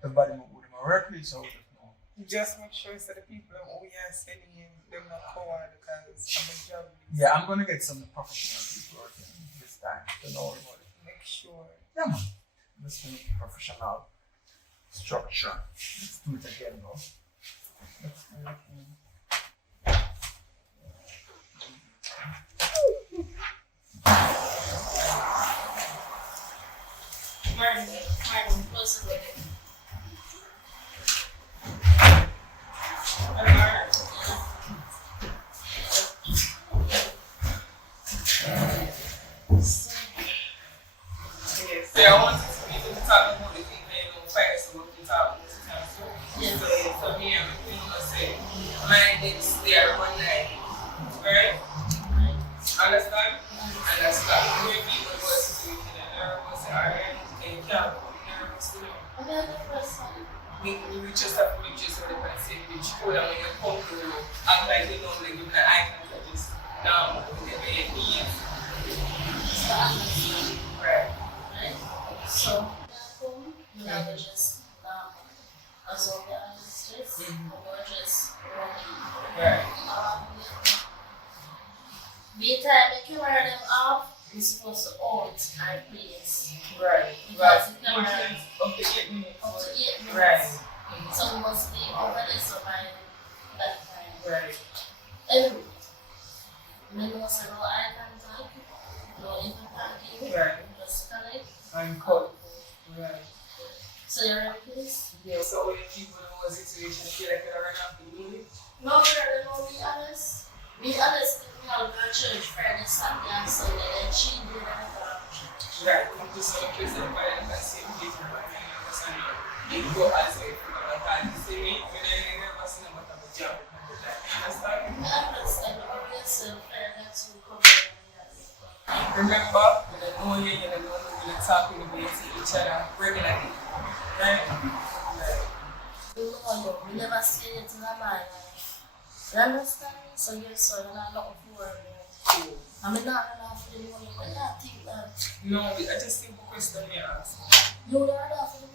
everybody will do my work with, so we just know. Just make sure so the people who we are sending them not coward because I'm a job. Yeah, I'm gonna get some professional people working this time to know about it. Make sure. Yeah, man. Let's do professional structure. Let's do it again, though. Let's do it again. Martin, close the window. Yes. Yeah, I wanted to talk about the thing that you know, fast what we talk about sometimes too. Yes. So me and my friend gonna say, my next there one night. Right? Understand? And that's like when people go to situation and everyone say, alright, and you can't put nervous to them. We just have to make sure so they can say which code and when you come to act like they know like giving an eye contact just now with the way it means. Right. So, you know, we just absorb the other stress, or just walking. Right. By the time the camera them off, we're supposed to out our place. Right. Because the camera Up to 8 minutes. up to 8 minutes. Right. So we must be over there so by that time. Right. Anyway, we know so no eye contact, no even talking, Right. just connect. And cut. Right. So you're ready for this? Yeah, so when people know what situation, feel like they're running off the building. No, brother, no, be honest. Be honest, we have no church Friday, Saturday, and Sunday, then she did that. Right. I'm just so curious that I can see people running on the Sunday. They go as a you see me, when I never seen about a job. Understand? I understand, but yourself, and that's who come here. Remember, when I know you, you know we're going to talk when we see each other regularly. Right? Right. No, we never say it in my life. You understand? So you're so you're not looking for me. I mean, not enough for the money, but I think that. No, I just think the question you ask. You don't enough for the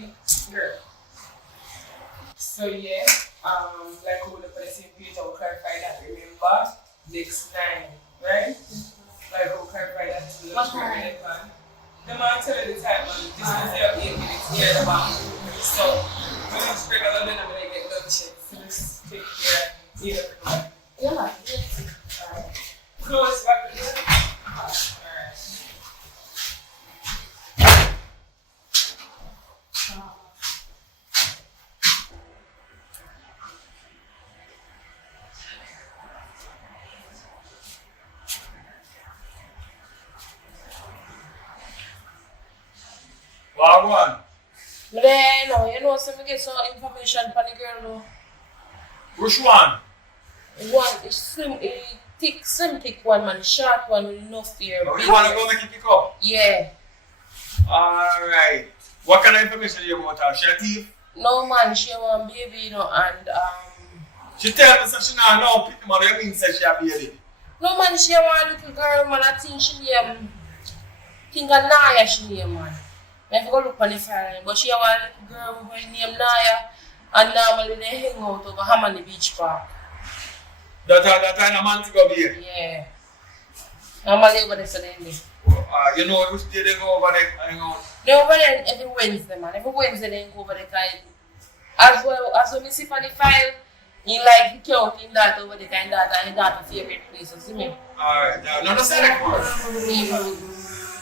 money? Girl. So yeah, like we would put the same page, I will clarify that. Remember, next time, right? Like I will clarify that to the plan. The man tell you the time, and this is 8 minutes here at the back. So when you break a little bit, I'm gonna get done check. So just take care and see everything. Yeah, yes. Close back to the alright. Wagwan. But then, you know, so I get some information from the girl though. Which one? One is slim thick one, man, short one with enough fear. Oh, you want to go make it pick up? Yeah. Alright. What kind of information do you want her? She a thief? No man, she want baby, you know, and She tell me that she not know pick him up. You mean say she a baby? no man, she want a little girl, man. I think she name think a Naya she name, man. I have to go look on the file, but she want a little girl who name Naya, And normally they hang out over Hamani Beach Park. That time a man to go here. Yeah. Normally over there, so they You know which day they go over there, hang out? They over there every Wednesday, man. Every Wednesday they go over there. As well as when we see for the file, he like the counting that over the kind that and that favorite place, you see me? Alright, now no say that part.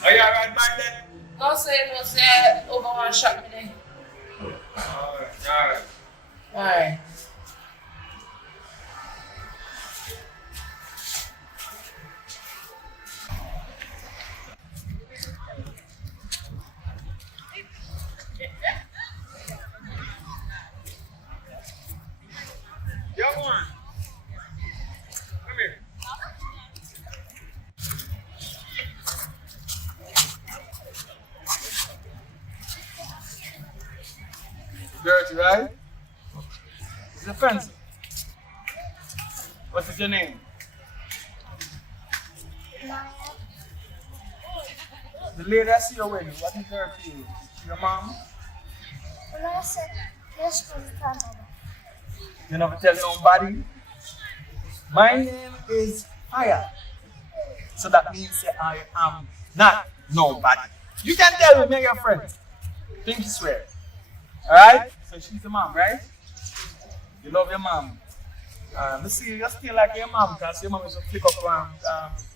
Are you alright back then? No say over one shot me there. Alright. Alright. Young one. Come here. Dirty, right? It's offensive. What's your name? The lady I see you with, what is her to you? Your mom? You never tell nobody? My name is Fire. So that means that I am not nobody. You can tell me your friend. Think you swear. Alright? So she's the mom, right? You love your mom. You see, you still like your mom because your mom is a flick up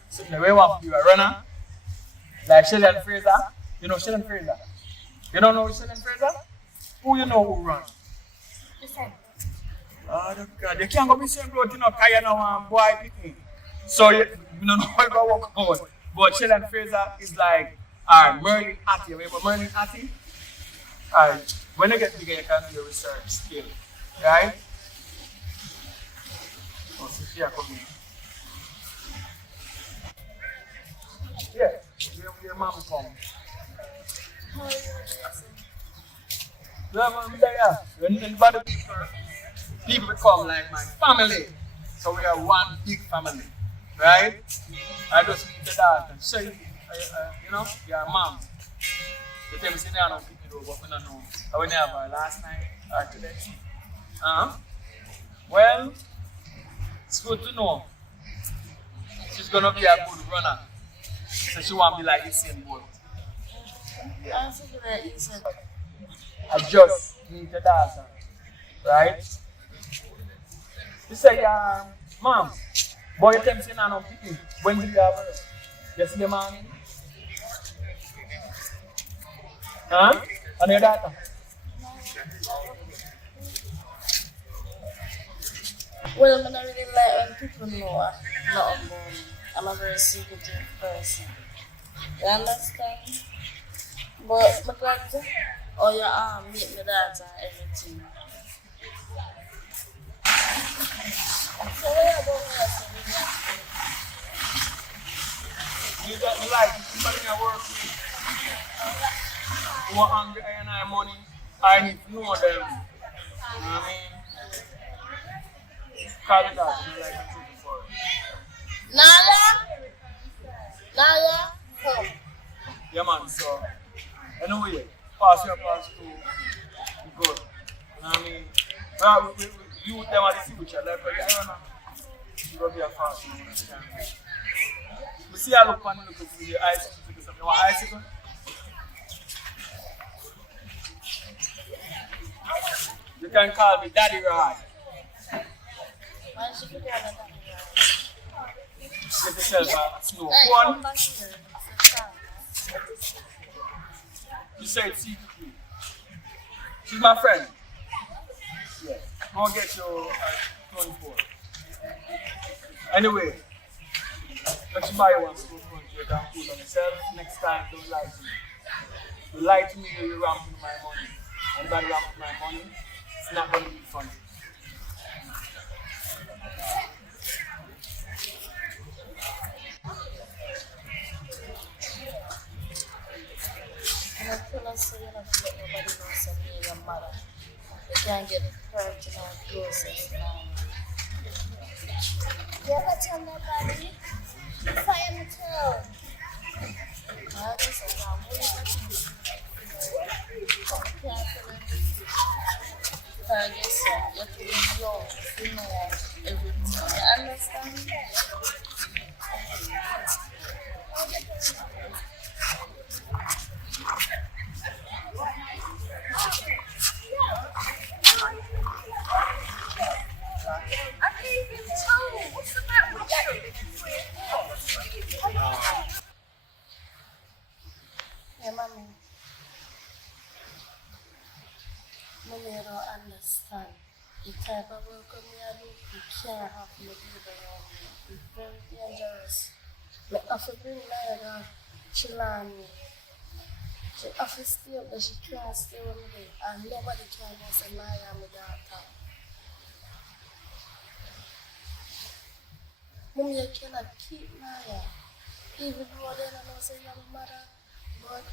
something the way want to be a runner. Like Sheldon Fraser. You know Sheldon Fraser? You don't know Sheldon Fraser? Who you know who runs? Oh, God. You can't go be saying blood, you know, because you know boy picking. So you don't know how you go walk out. But Sheldon Fraser is like Merlin Atty. Remember Merlin Atty? When you get bigger, you can do your research skill. Right? Oh, Sophia, come here. Yeah, your mom come. Yeah, man, there. When anybody people become like my family. So we are one big family, right? I just need the dad and say, you know, your mom. You tell me, say, I don't pick it up, but I don't know. I went there last night or today. Well, it's good to know. She's gonna be a good runner. So she won't be like the same boat. I just need the data, right? You say, mom, boy, you tell me, say, no, no, pick me. When did you have her? Yesterday morning? Huh? And your data? Well, I don't really like when people know a lot about me. I'm a very secretive person. You understand? But my God, or your meet my data and everything. So what about me? You got me like somebody I work with. Who are hungry and I money. I need to know them. You know what I mean? Call it out, you like I'm looking for it. Naya, come. Yeah, man, so anyway, pass your pass to good. You know what I mean? Well, you them are the future, like, but I don't know. You're going to be a fast one. You see, I look funny looking for your eyes. You want icicle? You can call me Daddy Rod. Why should you do that? Get yourself a snow Hey, cone. come back here. You say it's secretly. She's my friend. Yeah. Go and get your 24. Anyway, let you buy one snow cone to your damn food on yourself. Next time, don't lie to me. You lie to me, you ramp with my money. Anybody ramp with my money, it's not going to be funny. I'm going to tell us so you don't let nobody know so me and your mother. You can't get hurt in our process now. You ever tell nobody? If I am told. I just said, I'm really going to be careful. Because guess what? You're too young to know everything. You understand? Yeah, mommy. Mommy, I don't understand. The type of work me I do, you can't have me do around me. It's very dangerous. I have to bring Naira, chill on me. She have to stay up there, she can't stay with me there. And nobody can know say Naira my daughter. Mommy, you cannot keep Naira. Even though they don't know say you're my mother, but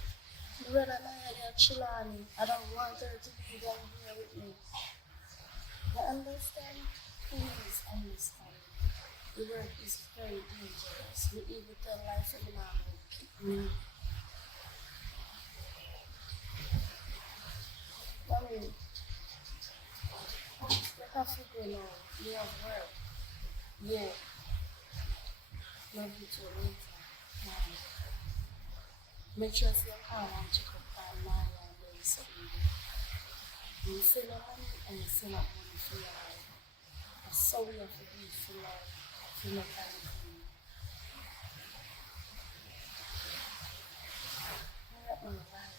brother Naira, chill on me. I don't want her to be down here with me. You understand? Please understand. The work is very dangerous. We even tell life and mom will keep me. Mommy, you have to go now. You have work. Yeah. Love you too later. Make sure you come and check up on Maya and then something. You send her money and you send her money for your life. That's so we have to be for love, for make everything. Alright, my life.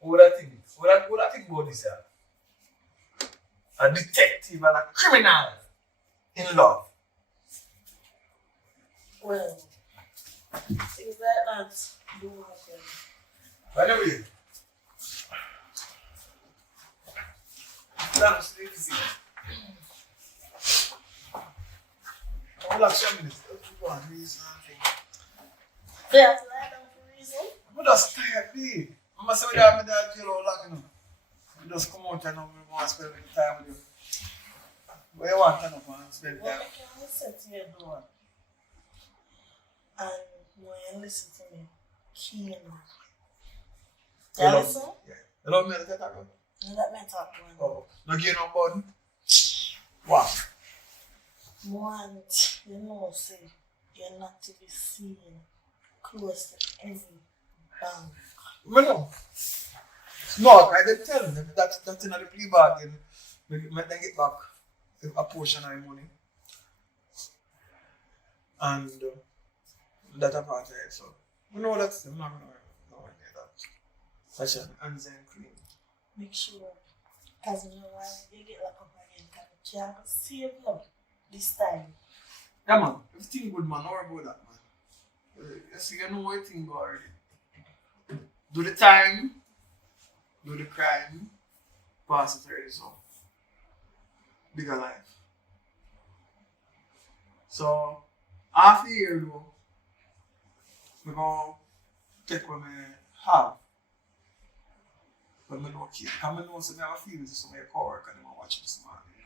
What I think? What I think about this? A detective and a criminal in love. Well, things like that do happen. By the way, that's the easy. I'll have some minutes. Go on, reason and thing. They have to lie down for a reason. I'm just tired, babe. I'm going to say that I'm in that jail all long, you know. You just come out and I want to spend time with you. Where you want to turn up and spend Well, time? I can listen to your door. And when you listen to me, keen. You listen? Yeah. You love me at the talk about? You let me talk one. Oh, no give no button? What? Want, you know, say, you're not to be seen close to any bank. No. No, I did tell them that's in the plea bargain. Make them get back a portion of the money. And that apart of it, so we know that's I'm not gonna get that. That's an hands and clean. Make sure, as you know, why you get locked up again, because you have to save you this time. Yeah, man. Everything good, man. Don't worry about that, man. You see, you know everything good already. Do the time, do the crime, pass it already, so. Bigger life. So, half a year though, I'm going to take what I have. But I know kid. Because I know I have a feeling to some of your coworkers and I'm watching this morning.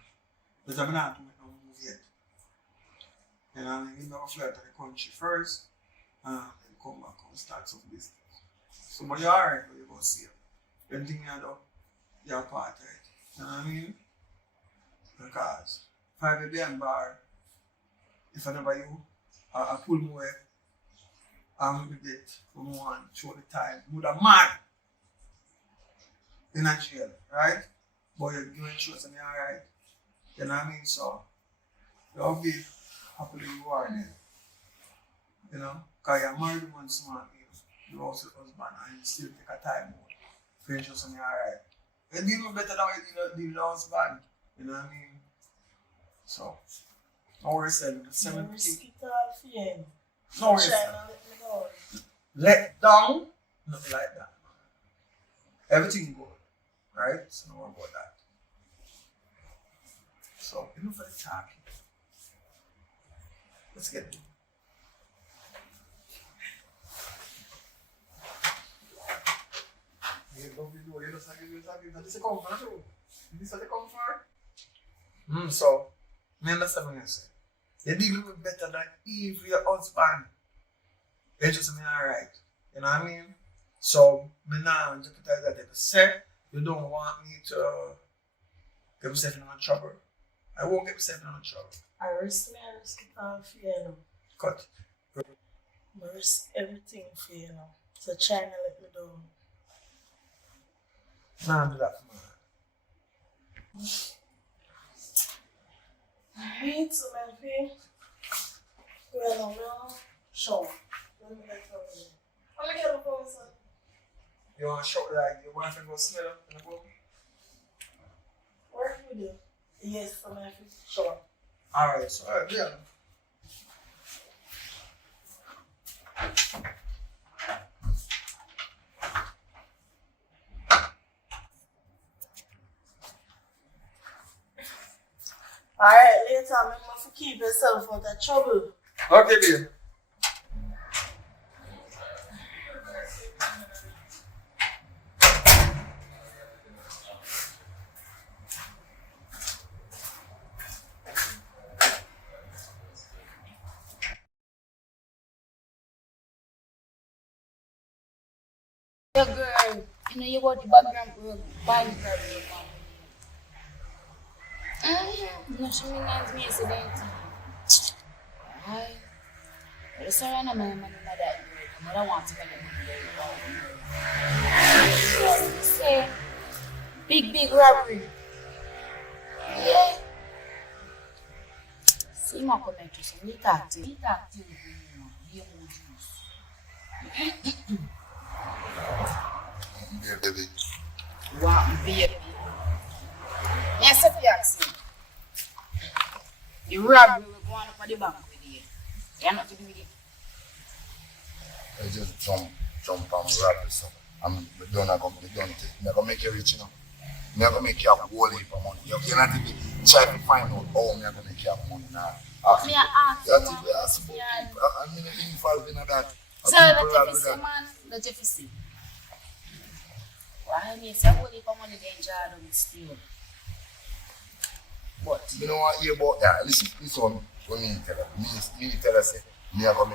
But I'm not to make no move yet. And I'm going to fly to the country first and then come back and start some business. So, but you're alright, but you're going to see it. Then thing you do, you're part of it. You know what I mean? Because if I be behind bar, if I never you, I pull me away, I'm going to get from one through the time. Would a man in a jail, right? But you're doing shows and you're alright. You know what I mean? So, you'll be happily rewarded. You know? Because you're married one smart, you're also a husband and you still take a time out for your shows and you're alright. You deal better than you deal with the husband. You know what I mean? So, no worries, the 17. Risk it all for you. No worries. Try not let me go. Let down, nothing like that. Everything good, right? So, don't worry about that. So, enough for the talking. Let's get it. This is a comfort. This is a comfort. So, I understand what you say. You deal with better than if your husband. You just me alright. You know what I mean? So me now jeopardize that. If you say you don't want me to get myself in trouble, I won't get myself in trouble. I risk it all for you now. Cut. I risk everything for you now. So try and let me down. Nah, do that for me. Alright, so my friend. Well, now, show. Let me get something. Let me get a phone, son. You want to show like your boyfriend go smell up in the book? Work with you. Yes, so my friend. Sure. Alright, so yeah. Alright, later, remember to keep yourself out of trouble. Okay, dear. Yo, girl, you know you got the background work, buying girl. No, she means me accident. Why? But it's all right, my money, my dad. I don't want to get money. Say, big robbery. Yeah. See, my comment to some. You talk to you. You Baby. Wow, baby. Yes, if you ask me. The robbery will go on up at the bank with you. You're not to do with it. I just jump and rap so. I'm done it. I'm gonna make you rich, you know. I'm gonna make you a whole heap of money. You cannot even try to find out how I'm gonna make you have money now. Me ask you, I mean, involved in that. So that you see, man, that you see. Why me say a whole heap of money they enjoy them still. But you know what hear about that? Listen, what me tell her. Me tell her say, me gonna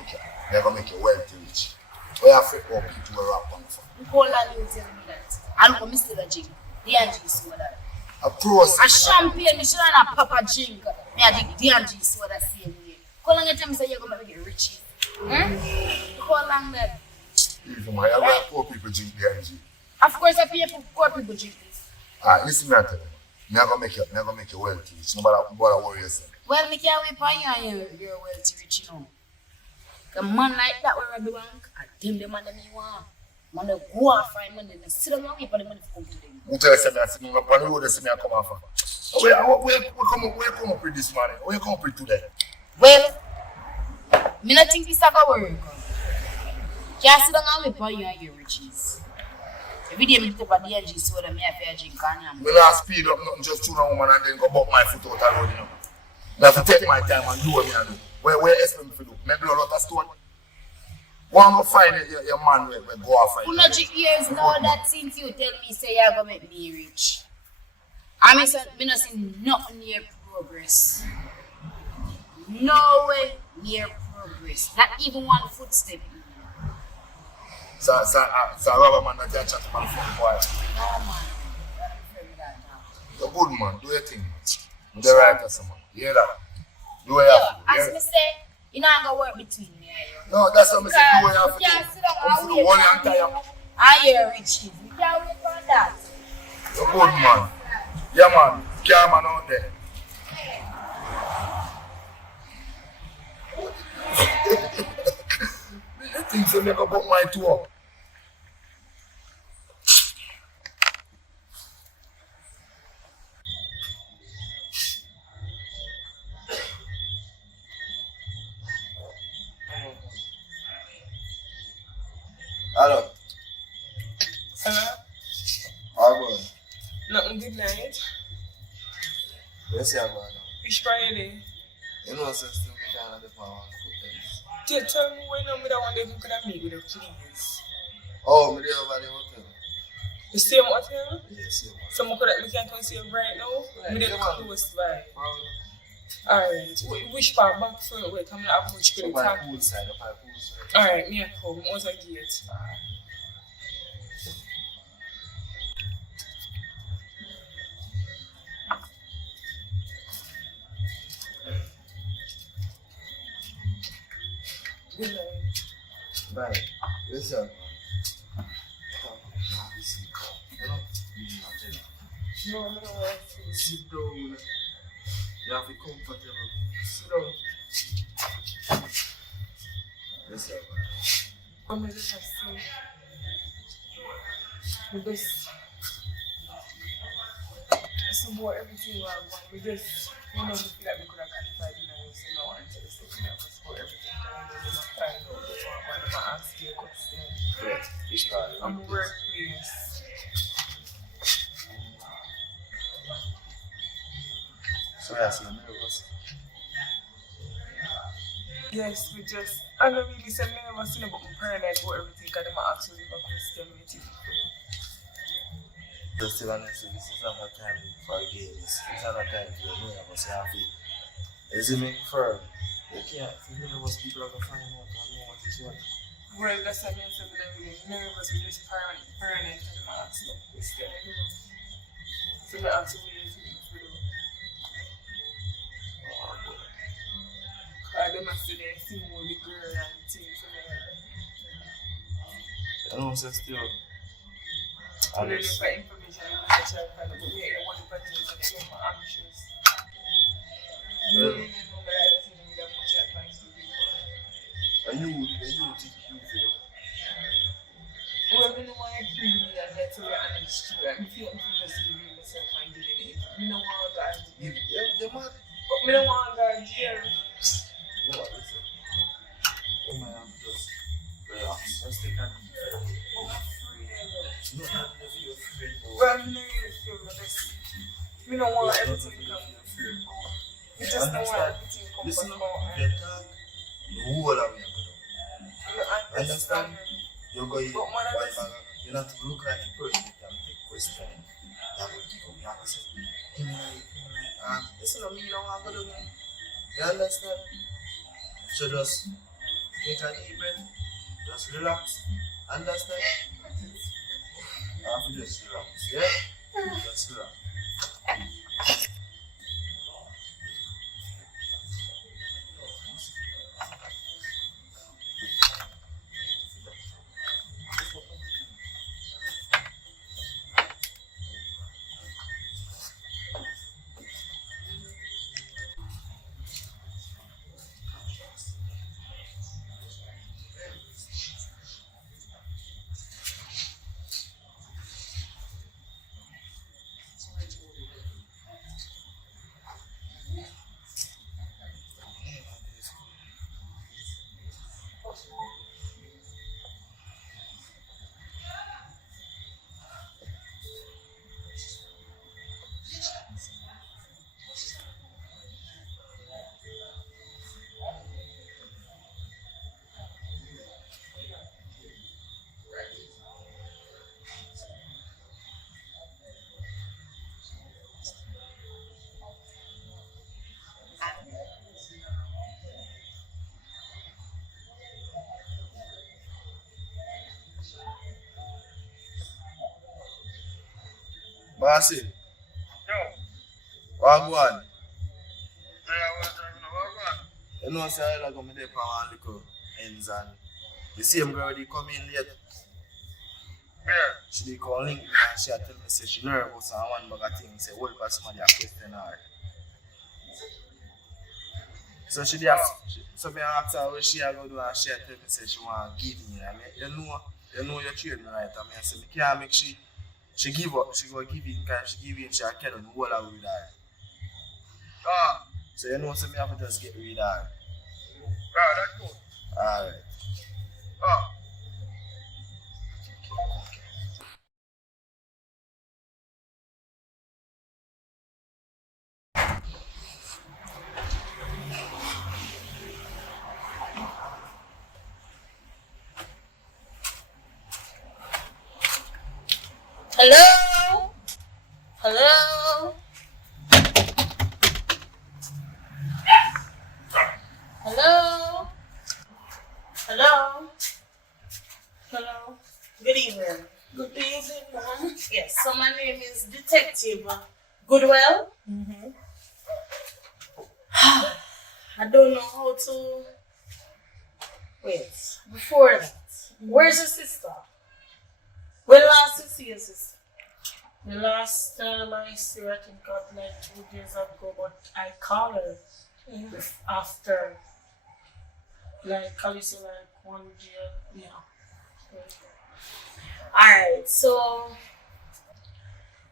make you wealthy rich. Where you fake up people were rap on the phone. Nicole and you tell me that. I don't miss the drink. D&G soda. A process. A champagne, me should not pop a drink. Me a drink D&G soda same way. How long you tell me say you're gonna make it rich? How long that? Even my other poor people drink D&G. Of course I pay for poor people drink this. Listen me I tell you. Me gonna make you wealthy rich. Nobody worry yourself. Well, me can't wait for you and you're wealthy rich, you know. A man like that will rob the bank, I tell them money me want. Man, they go and find money, they sit down and wait for the money to come to them. Who tell you I sit down on the road, they say me I come off. Where come up with this money? Where you come up with today? Well, me not think this is a work. Can't sit down and wait for you and your riches. Every day me take a D&G soda, me have to drink and me not speed up nothing, just tune a woman and then go buck my foot out the road, you know. I have to take my time and do what me I do. Where else me do? Me do a lot of stone. Want to find your man where go off fight. Who not 3 years now that since you tell me say you're gonna make me rich. I mean, not see nothing near progress. No way near progress. Not even one footstep. So rubber man that you chat to my phone boy. No man. You're good man, do your thing. Do the right person man. You hear that? Do what you have to. As me say, you know I'm gonna work between me and you. No, that's what I say, do what you have to. You can't sit down I'm and for the wait one for and time. me. I hear riches. You can't wait for that. You're good man. Yeah man, care man out there. You think so make up my tour? Hello. How about it? Nothing good night. Yes, yeah, man. Which Friday? You know, sister, we can't have the power to put things. Tell me when I'm with the one that you could have meet with her, please. Oh, me there over the hotel. The same hotel? Yes, yeah, man. So I can't come see you right now? Me there close by. Alright, which part? Back front? Wait, I'm not have much credit. Up by poolside. Alright, me at home. What's the gate? Good night. Bye. Listen. No, I don't want to. Sit down. You have to be comfortable. Sit down. Listen, man. I'm going to just say. This. It's about everything I want. We just. You know, we feel like we could have qualified in a way, so no one to the second half of support everything. I'm going to find out before I'm going to ask you a question. Yeah, which part? I'm workplace. So I see you nervous. Yes, we just. I don't really say nervous, but I'm paranoid about everything because I'm asking you a question. Just still honestly, this is not a time for games. It's not a time for you nervous. You have to. Is it make firm? You can't. If you're nervous, people are going to find out and know what is what. Well, that's what I mean. I'm really nervous. We just paranoid because I'm asking a question. So I ask you what you think for them. Because they must say they see more the girl and things for them. I don't say still. I'm looking for information and research and find out, but we ain't one person that is more anxious. You don't even know that I don't need that much advice to people. And you think you feel? Well, I don't want to kill me and that's why I'm honest to you. I feel I'm just giving myself and giving it. I don't want God to give it. You're mad. But I don't want God here. No, listen. Oh my God, just relax. Just take a deep breath. I'm afraid of it. No, not if you're afraid. Well, I'm not really feeling the best. I don't want everything to come. You just don't want everything to come. Listen up. You talk the whole of it. You understand? You're going But what I was- you're not to look like a person that can take question. That will give up your answer. Listen to me, you don't want to do that. You understand? So just take a deep breath. Just relax. Understand? I have to just relax. Yeah? Just relax. Bossy. Yo. What go on? Yeah, what's up? You know, say I like come there for one little ends and the same girl they come in late. Yeah. She dey call link me and she tell me say she nervous and one bag of things say hold for somebody a question her. So she dey so me ask her what she a go do and she tell me say she want give me and you know you train me right and me say me can't make she give up, she go give in, because she give in, she can't do all of with her. So you know, so me have to just get rid of her. That's good. Alright. Hello? Hello? Detective Goodwell. I don't know how to. Wait, before that, where's your sister? When last you see your sister? The last time I see her, I think got like 2 days ago, but I call her after, like, I used to like 1 day, yeah. Alright, so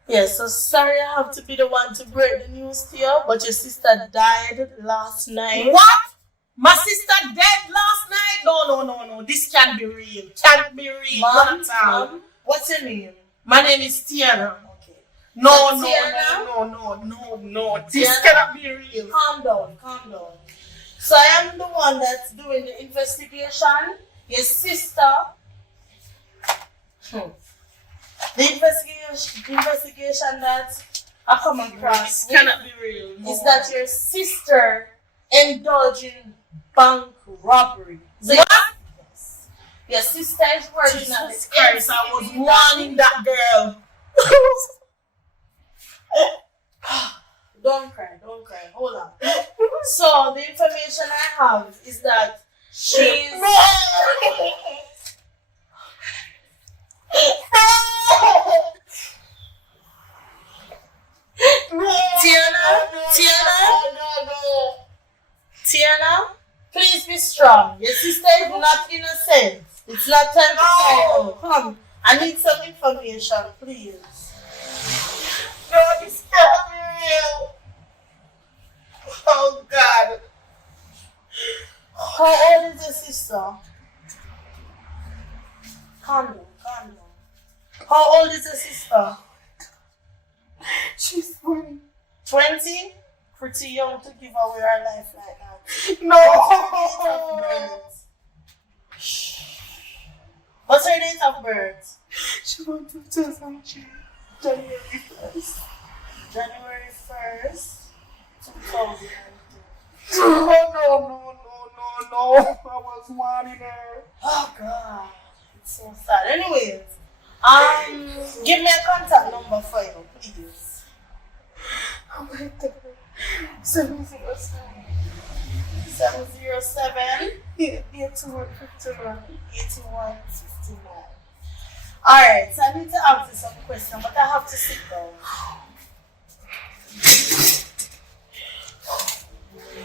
yeah, so sorry I have to be the one to break the news to you, but your sister died last night. What? My sister dead last night? No. This can't be real. Can't be real. Mom, what's your name? My name is Tiana. Okay. No. This Tiana? cannot be real. Calm down. So I am the one that's doing the investigation. Your sister. The investigation that I come across This cannot be real. is that your sister indulged in bank robbery. What? Yes. Your sister is working at Jesus the Christ, I was warning that girl. Don't cry. Hold on. So the information I have is that she's Tiana, please be strong. Your sister is not innocent. It's not time to cry. Come, I need some information, please. No, this cannot be real. Oh God. How old is your sister? Calm down. How old is your sister? She's 20. 20? Pretty young to give away her life like that. No. What's her date of birth? She went to 2003. January 1st. January 1st, 2002. No. I was warning her. Oh God, it's so sad. Anyways, give me a contact number for you, please. Oh my God. 707. 707 8159. 8159. Alright, so I need to ask you some questions, but I have to sit down.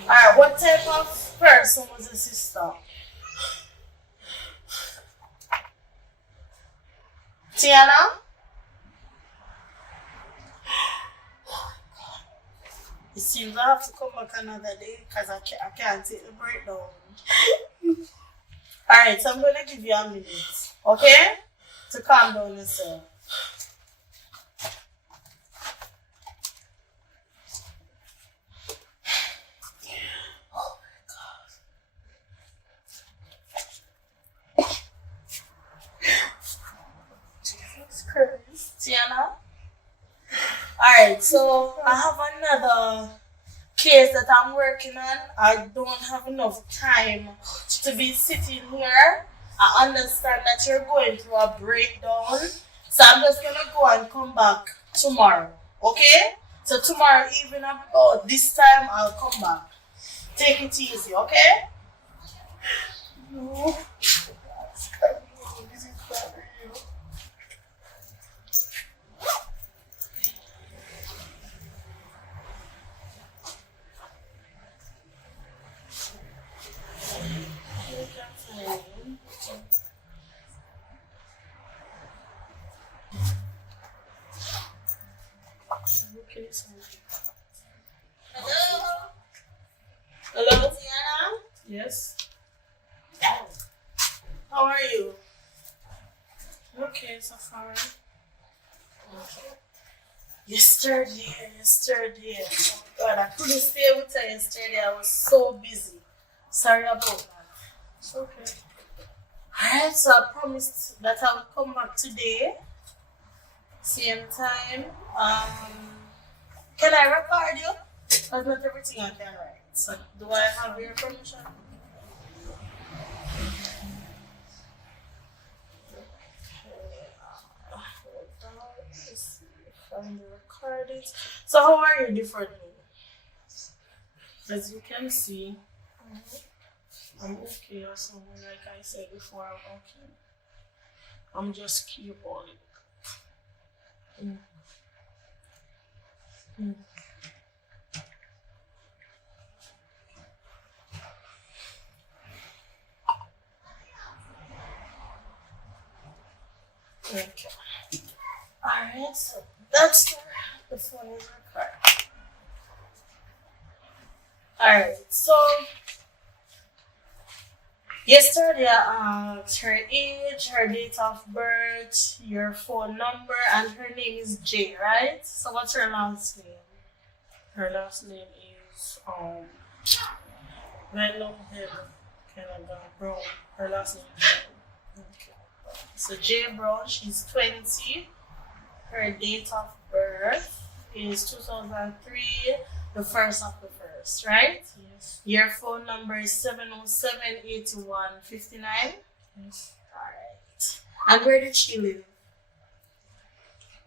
Alright, what type of person was your sister? Tiana? It seems I have to come back another day because I can't take the breakdown. Alright, so I'm going to give you a minute, okay? To calm down yourself. Oh my God. Jesus Christ. Tiana? Alright, so I have another case that I'm working on. I don't have enough time to be sitting here. I understand that you're going through a breakdown. So I'm just going to go and come back tomorrow. Okay? So tomorrow evening about this time I'll come back. Take it easy, okay? No. This is not real. Hello, Tiana? Yes. How are you? Okay, so far. Okay. Yesterday. Oh God, I couldn't stay with her yesterday. I was so busy. Sorry about that. It's okay. Alright, so I promised that I would come back today. Same time. Can I record you? That's not everything I can write. So do I have your permission? find the recordings. So how are you differently? As you can see, I'm okay or something. Like I said before, I'm okay. I'm just keyboarding. Okay. Alright, so that's the phone is recording. Alright, so yesterday I asked her age, her date of birth, your phone number, and her name is Jay, right? So what's her last name? Her last name is right long hair, kind of brown. Her last name is Brown. Okay. So Jay Brown, she's 20. Her date of birth is 2003, the 1st of the 1st, right? Yes. Your phone number is 707-8159? Yes. Alright. And where did she live?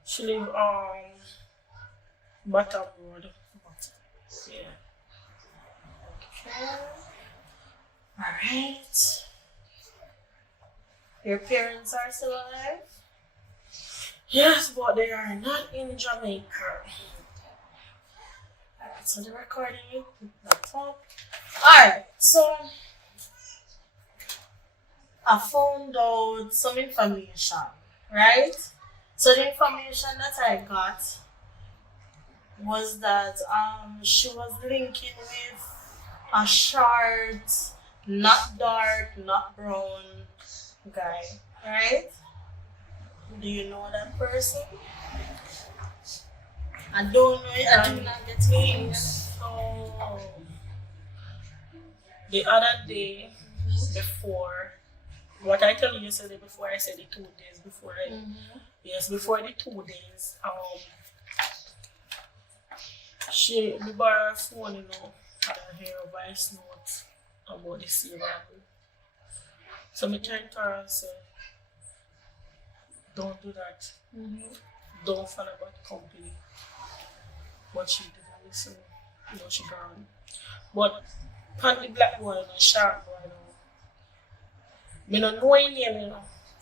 She live Bottom Road. Yeah. Okay. Alright. Your parents are still alive? Yes, but they are not in Jamaica. Alright, so the recording is not up. Alright, so I found out some information, right? So the information that I got was that she was linking with a short, not dark, not brown guy, right? Do you know that person? I don't know it. I did not get names. So the other day before, what I told you yesterday before, I said the 2 days before. Yes, before the 2 days. Me borrow her phone, and I hear a voice note about the same album. So me turned to her and said, don't do that. Don't follow about the company. But she didn't listen. She gone. But pan the black boy, sharp boy, me don't know his name,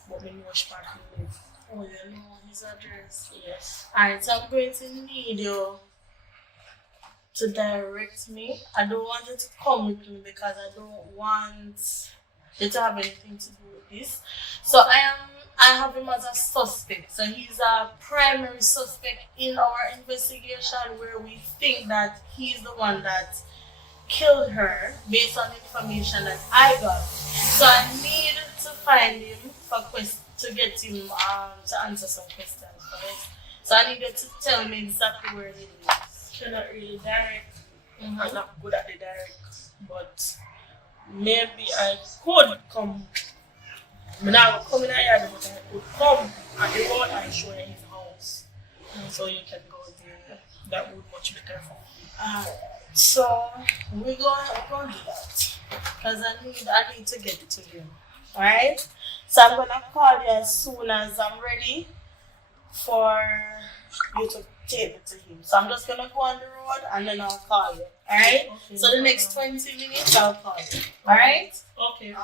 but me know which part he live. Oh, you know his address? Yes. Alright, so I'm going to need you to direct me. I don't want you to come with me because I don't want you to have anything to do with this. So I have him as a suspect. So he's a primary suspect in our investigation where we think that he's the one that killed her based on the information that I got. So I need to find him to get him to answer some questions for us. So I need you to tell me exactly where he lives. You're not really direct. I'm not good at the direct, but maybe I could come. I'm not coming in here, but I could come at the road and show you his house. So you can go there. That would much better for me. So we're going to do that. Because I need to get it to him. Alright? So I'm going to call you as soon as I'm ready for you to take it to him. So I'm just going to go on the road and then I'll call you. Alright? Okay, so the next 20 minutes I'll call you. Alright? Okay.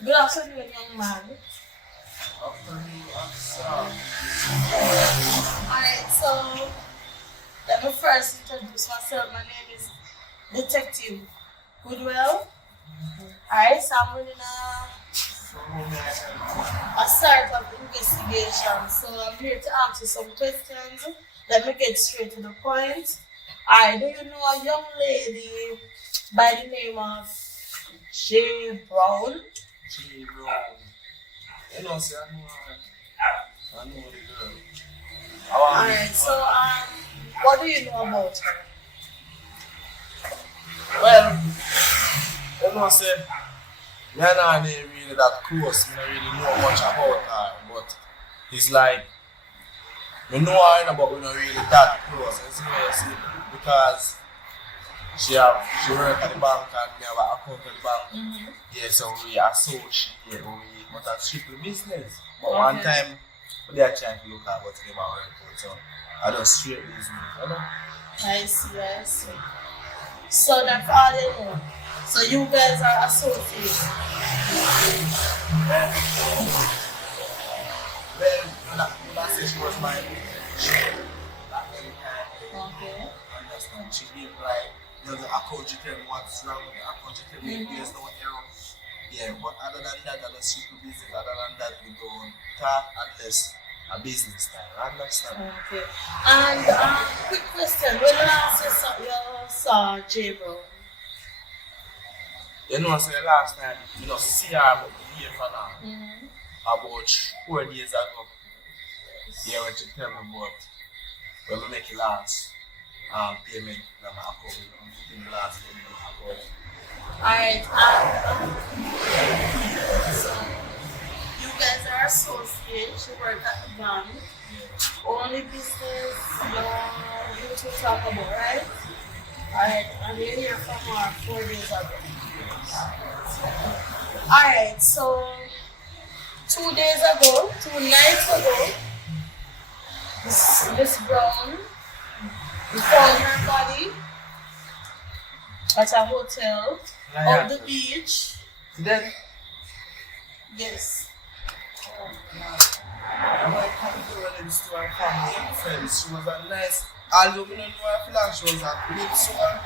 Good afternoon, young man. Alright, so let me first introduce myself. My name is Detective Goodwell. Alright, so I'm running a start of investigation. So I'm here to ask you some questions. Let me get straight to the point. Alright, do you know a young lady by the name of J. Brown? J. Brown. You know, see, I know the girl. Alright, so what do you know about her? Well, you know, say, me and her ain't really that close. Me don't really know much about her, but it's like, we know her, but we're not really that close. You see what you see? Because she work at the bank and me have an account at the bank. Yeah, so we associate, but that's strictly business. But one time, they are trying to look at what they are working, so I just straight business, you know? I see. So that's all you know. So you guys are associates. Well, that say she was my friend. Okay. Understand? She gave like, the account, you tell me what's wrong with the account, you tell me there's no error. Yeah, but other than that, I don't see the business. Other than that, we don't talk unless a business time. Understand? Okay. And quick question. When last you saw J Brown? You know, so the last time, you know, see her about the year for now. About 4 days ago. Yeah, when she tell me about when we make it last payment in my account, in the last payment in my account. Alright, so you guys are associates, you work at the bank. Only business you to talk about, right? Alright, and you're here from 4 days ago. Alright, so 2 nights ago, this Brown, we found her body at a hotel on the beach. Then? Yes. I'm like condolence to her family and friends. She was a nice, although we don't know her plan, she was a good soul.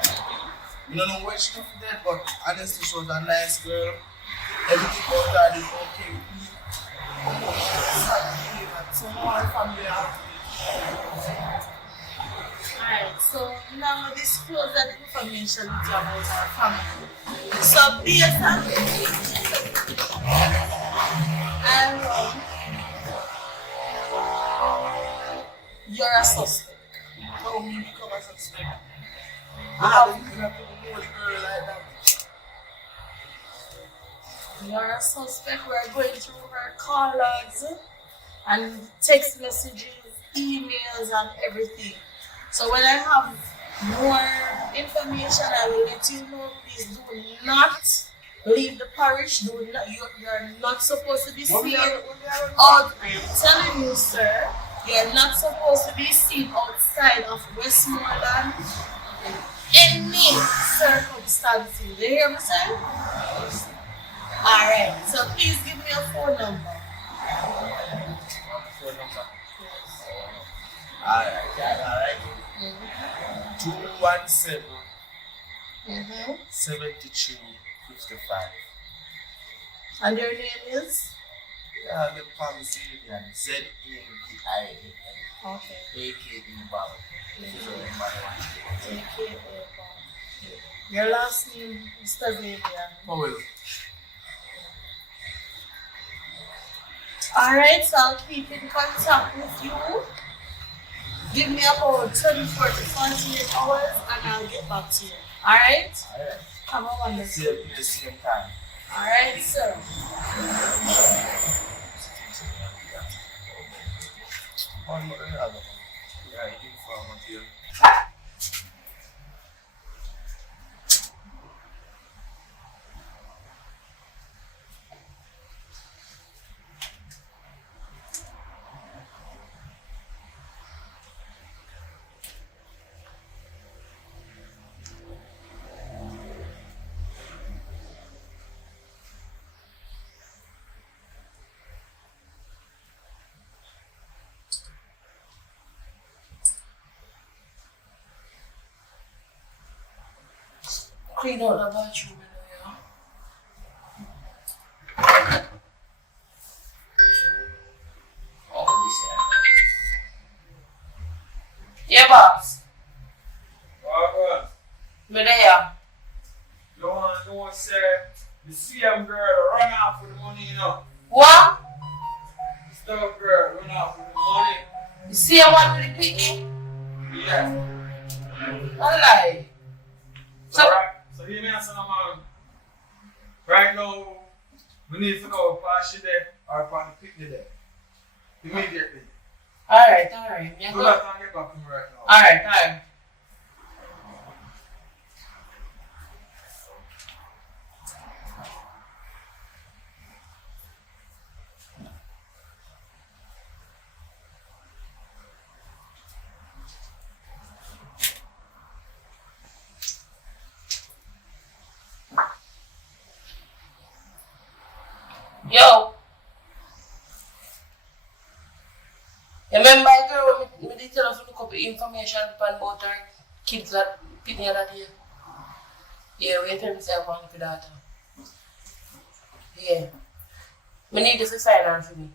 We don't know where she got dead, but honestly, she was a nice girl. Everything about her is okay with me. So now her family are. Alright, so now disclose that information to you about our family. So based on you're a suspect. How me become a suspect? I don't even have to know the girl like that. You're a suspect. We're going through her call logs and text messages, emails, and everything. So when I have more information, I will let you know. Please do not leave the parish. You're not supposed to be seen out. I am telling you, sir, you're not supposed to be seen outside of Westmoreland in any circumstances. You hear me, sir? Alright, so please give me your phone number. Phone number? Alright. 217 73 55. And your name is? Yeah, the family Syrian. ZAVIAN. Okay. AKA Bob. AKA Bob. Your last name is Xavier. Powell. Alright, so I'll keep in contact with you. Give me about 24 to 48 hours and I'll get back to you. Alright? Alright. Have a wonderful See you at the same time. Alright, sir. Clean out the bathroom, yeah, boss. What? Me there. You want to know, sir? The CM girl run off with the money, you know. What? The stuff girl run off with the money. You see a one with the picking? Yeah. I lie. So So hear me answer, man. Right now, we need to know if she there or if I pick me there. Immediately. Alright. Do that and get back to me right now. Alright. Yo. Remember a girl when me tell her to look up information about her kids that picking her that year? Yeah, we tell me say I want to that. Yeah. Me need to find her for me.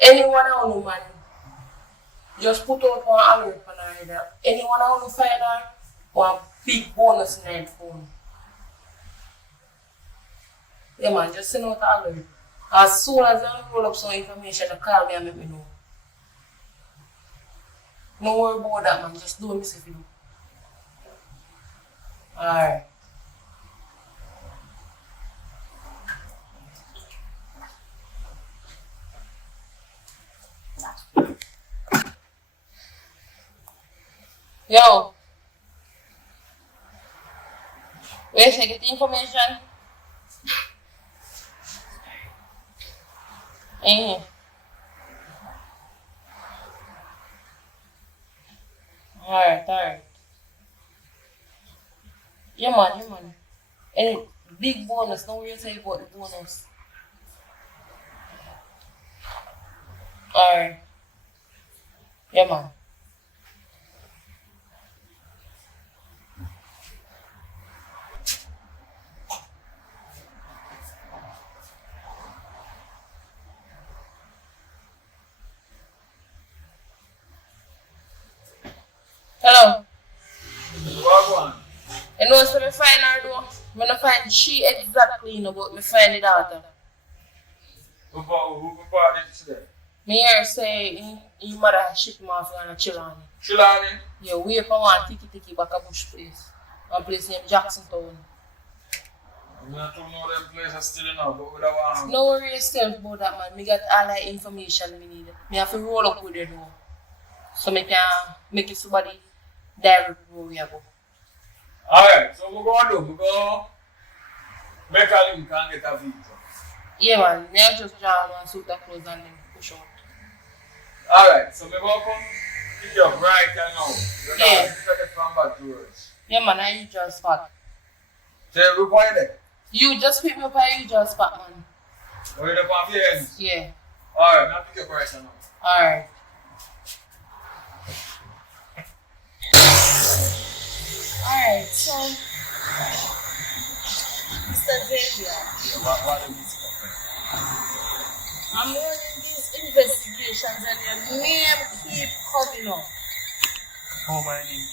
Anyone I know, man, just put out one alert on her head. Anyone I want to find her, one big bonus in her phone. Yeah, man, just send out an alert. As soon as I roll up some information, they call me and let me know. No worry about that, man. Just do what me say for you. Alright. Yo. Where should I get the information? Alright. Yeah, man. And big bonus, don't worry say about the bonus. Alright. Yeah, man. Hello. What one? You know, so I find her though. I don't find she exactly, but I find the daughter. Who bought it today? Me hear say your mother ship him off and Chilani. Chilani? Yeah, we for one tiki back a bush place. One place named Jacksontown. I'm not know them places still enough, but we don't want. No worry yourself about that, man. Me got all the information we need. Me have to roll up with it though. So me can make it somebody direct where we are go. Alright, so we go make a link and get a video. Yeah, man. Me have just draw one suit of clothes and then push out. Alright, so me go come pick you up right now. Yeah. From back to us. Yeah, man. I usual spot. So we go there? You just pick me up at usual spot, man. Are you the on your ends? Yeah. Alright, I'll pick you up right now. Alright. Alright, so Mr. Xavier. What do you say? I'm running these investigations and your name keep coming up. Oh, my name.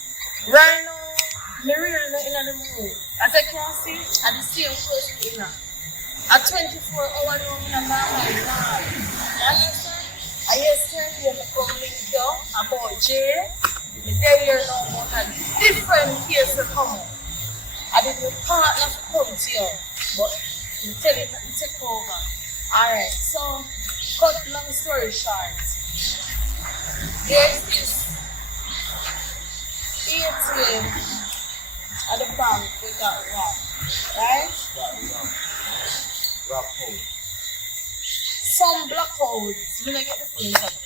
Right now, me really not in the mood. As I can see, I'm the same person in at 24 hours long in a man. You understand? I yesterday you come link you about Jay. Me tell you now about a different case to come up. I did my partner to come to you, but you tell him to take over. Alright, so cut long story short. There's this ATM at the bank with that rock, right? Rock hole. Some black holes, me not get the full information.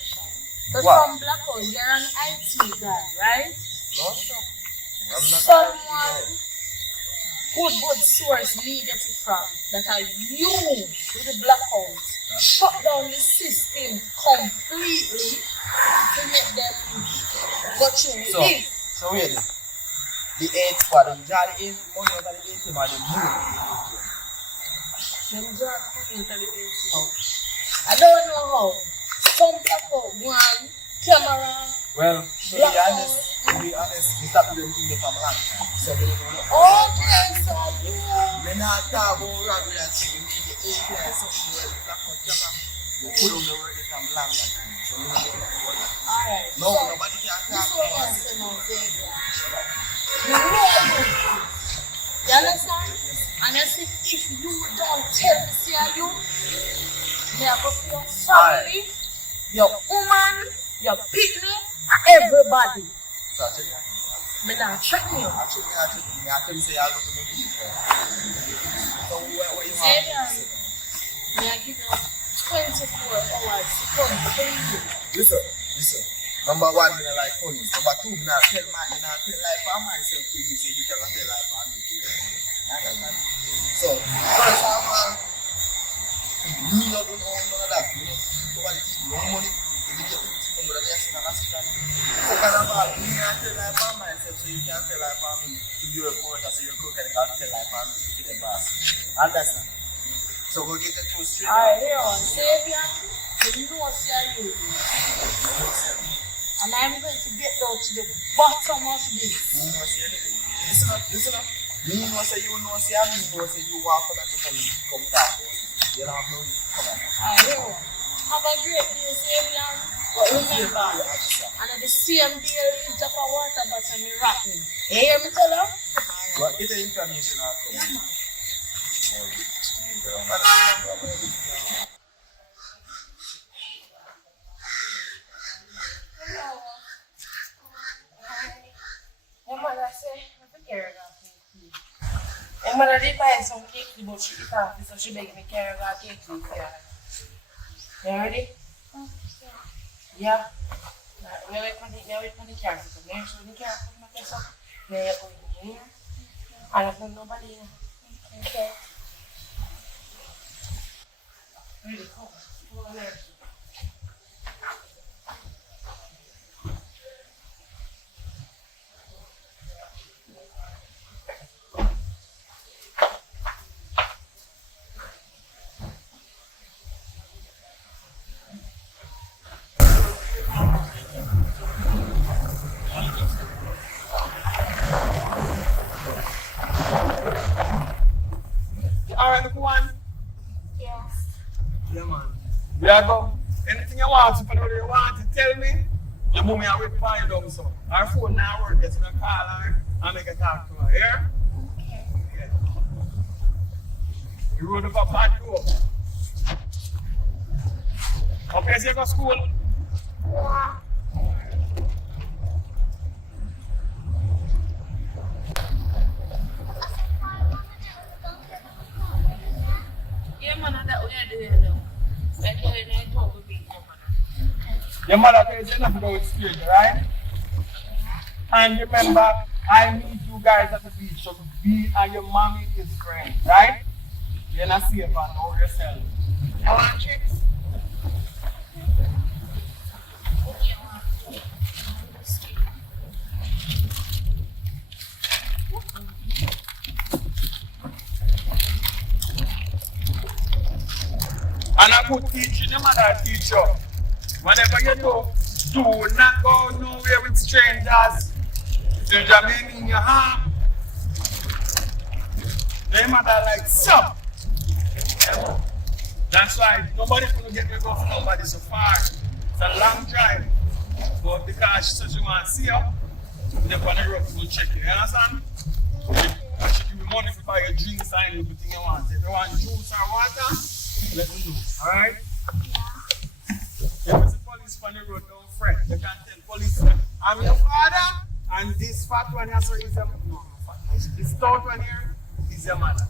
But What? some black holes, you're an IT guy, right? No, I'm not. Someone good source me get it from that are you with the black holes shut down the system completely to make them go through with it. So wait. The 8 spot, the jolly 8 money out of the 8 team and the move. Them draw the money into the ATM. I don't know how. Some black hole, one camera. Well, to be honest, we start doing things from a long time. So we don't know. Okay, so you. We're not talking about robbery and shit. We need the API something where the black hole camera. We put on the word from a long time. So we don't know what that is. Alright. No, nobody can talk about it. This is what I'm saying. You know you. You understand? And you see, if you don't tell me, see you, me I go for your family, your woman, your people, everybody. So I check that. Me not check you. I can say I go to the people. So what you have? May I give you 24 hours to come clean you. Listen. Number one, I like police. Number two, I tell life for myself to you, so you cannot tell life for me. Understand? So, first of all, you don't know none of that. You know what it is. You don't money. You get things from the rest of the second. Second of all, you can't tell life for myself, so you can't tell life for me. To your reporter, so your cook and can't tell life for me to the boss. Understand? So go get the truth straight. Alright, here on Savior, you know what's your you. And I'm going to get down to the bottom of this. Listen up. Me know say you know say and me know say you walk on to come talk. You don't have no reason to come out. Alright, here on. Have a great day, Savior. But remember, and at the same day, you drop a water bottle me rotten. You hear me tell her? But get the information out. Yeah, man. Your mother said, I carry her cake. Your mother did buy some cake, but she eat off it, so she begged me carry her cake for her. You ready? Yeah. We wait for the car to come. Make sure the car come back so. Now you're going here. I don't know nobody here. Okay. Ready, come. Come on there. Alright, one. Yes. Yeah, man. We are go. Anything you want, you want to tell me, you move me away from you down so. Our phone now work, just gonna call her and make a talk to her. Yeah? Okay. Yeah. You rode over part 2. Okay, so you go to school? Yeah. Yeah, man, that we are doing now. We're doing it all with me, Your mother tells you nothing about straight, right? And remember, I meet you guys at the beach, so be and your mommy is friends, right? You're not safe and know yourself. You want trips? And a good teaching, your mother teach you. Whatever you do not go nowhere with strangers. There's a meaning in your heart. Your mother like, so. Yeah. That's why nobody's going to get me go for nobody so far. It's a long drive. But because she said she want to see you, they're on the road to check you. You understand? She give you money to buy your drinks and everything you want. If you want juice or water, let me know. Alright? If it's the police on the road, don't fret. You can tell police, I'm your father, and this fat one here, so is your mother. No, fat one. This stout one here is your mother.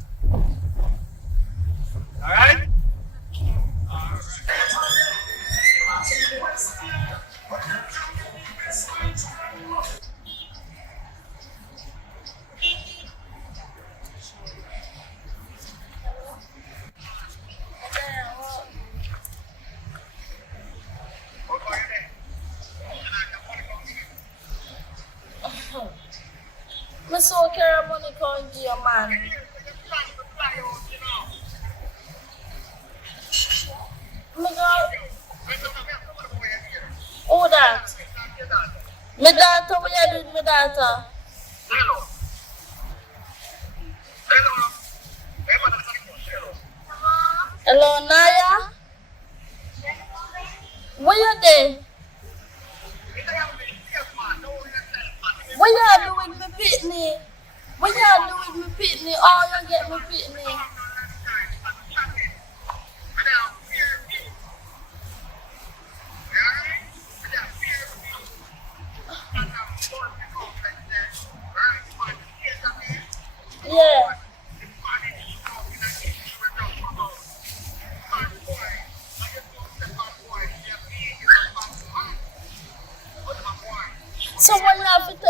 Alright? Alright. Me so carry money come give your man. Me go. Who that? Me daughter, what you do with me daughter? Hello, Naya? Where you there? What you doing with me pitney?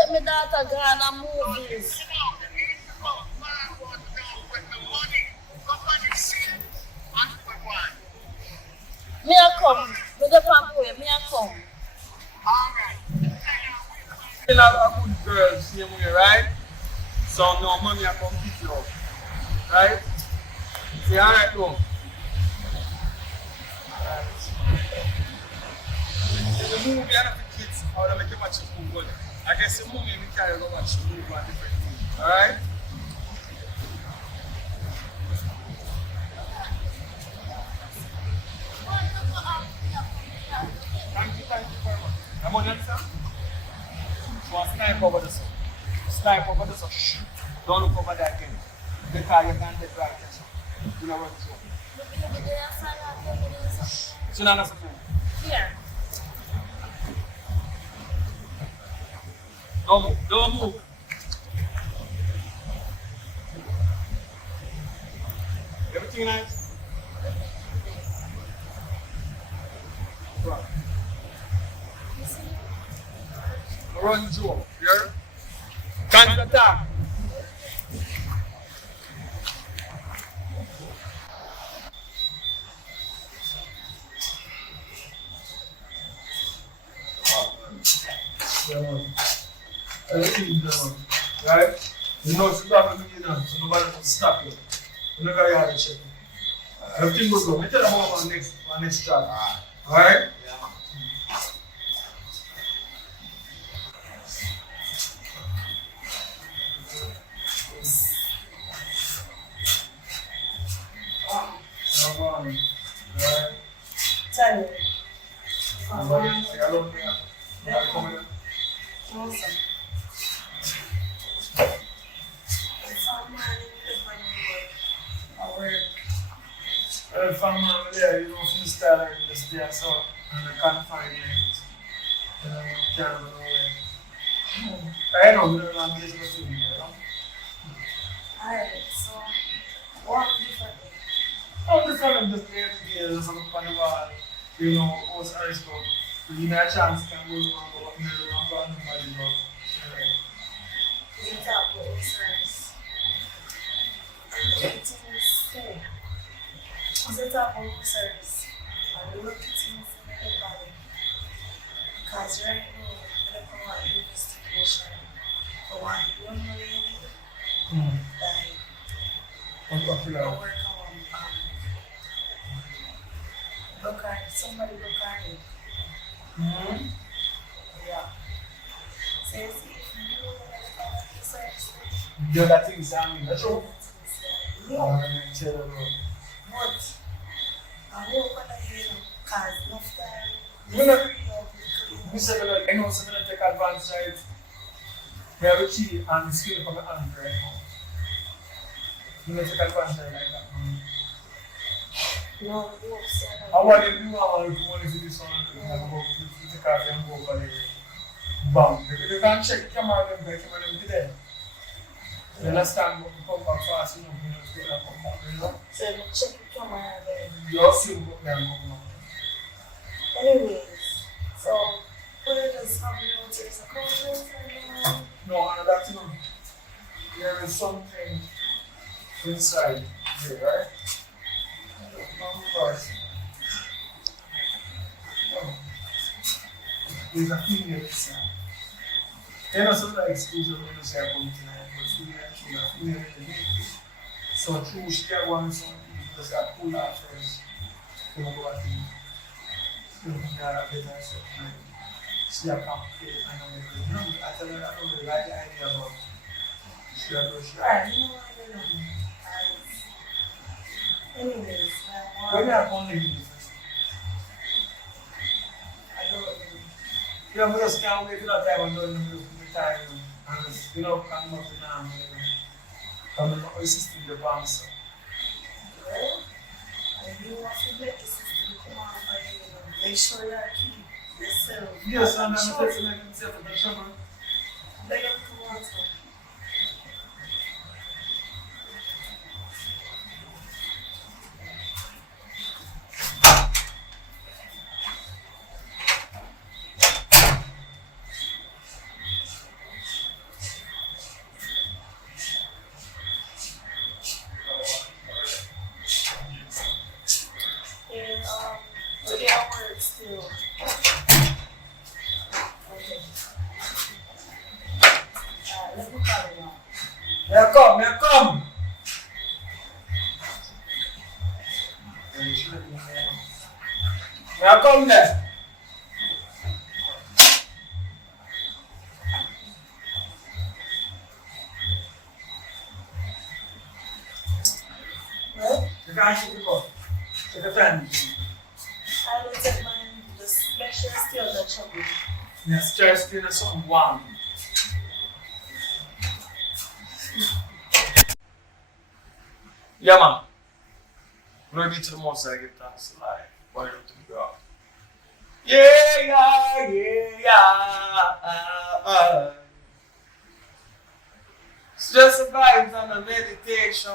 take my daughter gone and movies. Me a come. Me the way. Me a come. You have a good girl, same way, right? So no mommy I come pick you up. Right? Say alright though. The movie and the kids, how they make you watch it good. I guess the movie we carry go watch the movie and different things. Alright? Thank you very much. I'm on your side. So snipe over the sun. Snipe over the sun. Shh. Don't look over there again. Because you can't get right attention. You know what it's doing. So now that's the thing. Here. Don't move. Don't move. Everything nice? Right. Run Joe. Here. Counter attack. Everything done. Right? You know, it's not going to be done, so nobody can stop you. You know, you have to check. Everything will go. We tell them about our next job. Alright? Tell me. Somebody say hello to you. Come Awesome. From there, you know, freestyle in this day, so, and the confinement, can't run away. I know, we don't have to get to you know. Alright, so what different? I'm just kind of just there to get some on the wall, you know, what's Aristo. You give me a chance, can go to one, but you don't go to nobody, bro. Is it up with insurance? And the things there. Is it up with service? And we look at things in the body. Because right now, we don't come out investigation. For one young lady, like, work on somebody look at it. Yeah. So if you do the service, You got things on me, that's all. no. I'm tell you, But I hope that you know, because enough time. we said, like, I know someone to take advantage of it. We have a key and the skill from the hand right now. You know, take advantage of it like that. No, I want to do money for this one. I go to the cafe and go for the bank. You can check camera them, the camera them today. You understand what we come back fast, you know, to get that come back, you know? so you check the camera there. You see what they are coming up. Anyways, so where does have notice a comment and No, another thing. There is something inside here, right? There's a female inside. You know, sometimes exposure when you say I come tonight, but female actually a female in the name. So true, she can want something because I pull her first. You know, go back to you know, better stuff. She a complicated and everything. You know, I tell her I don't really like the idea about she a go she. right, you know what I know. Anyways, When you have one lady, I don't know. you know, we just can't wait for that time and don't know the time. And just, you know, come up to now, you know. Come up with the system, the bounce. Well, I do want to let the system come on by you. Make sure you keep yourself. Yes, and I'm going to make myself a better man. They don't come on. Now come there. Well, you can't shoot the ball. Take your time. I will take mine, just make sure it's still the trouble. Yes, just clean us on one. Yeah, man. Glory be to the Most High, give thanks to life. Glory to God. Yeah. It's just a vibes and a meditation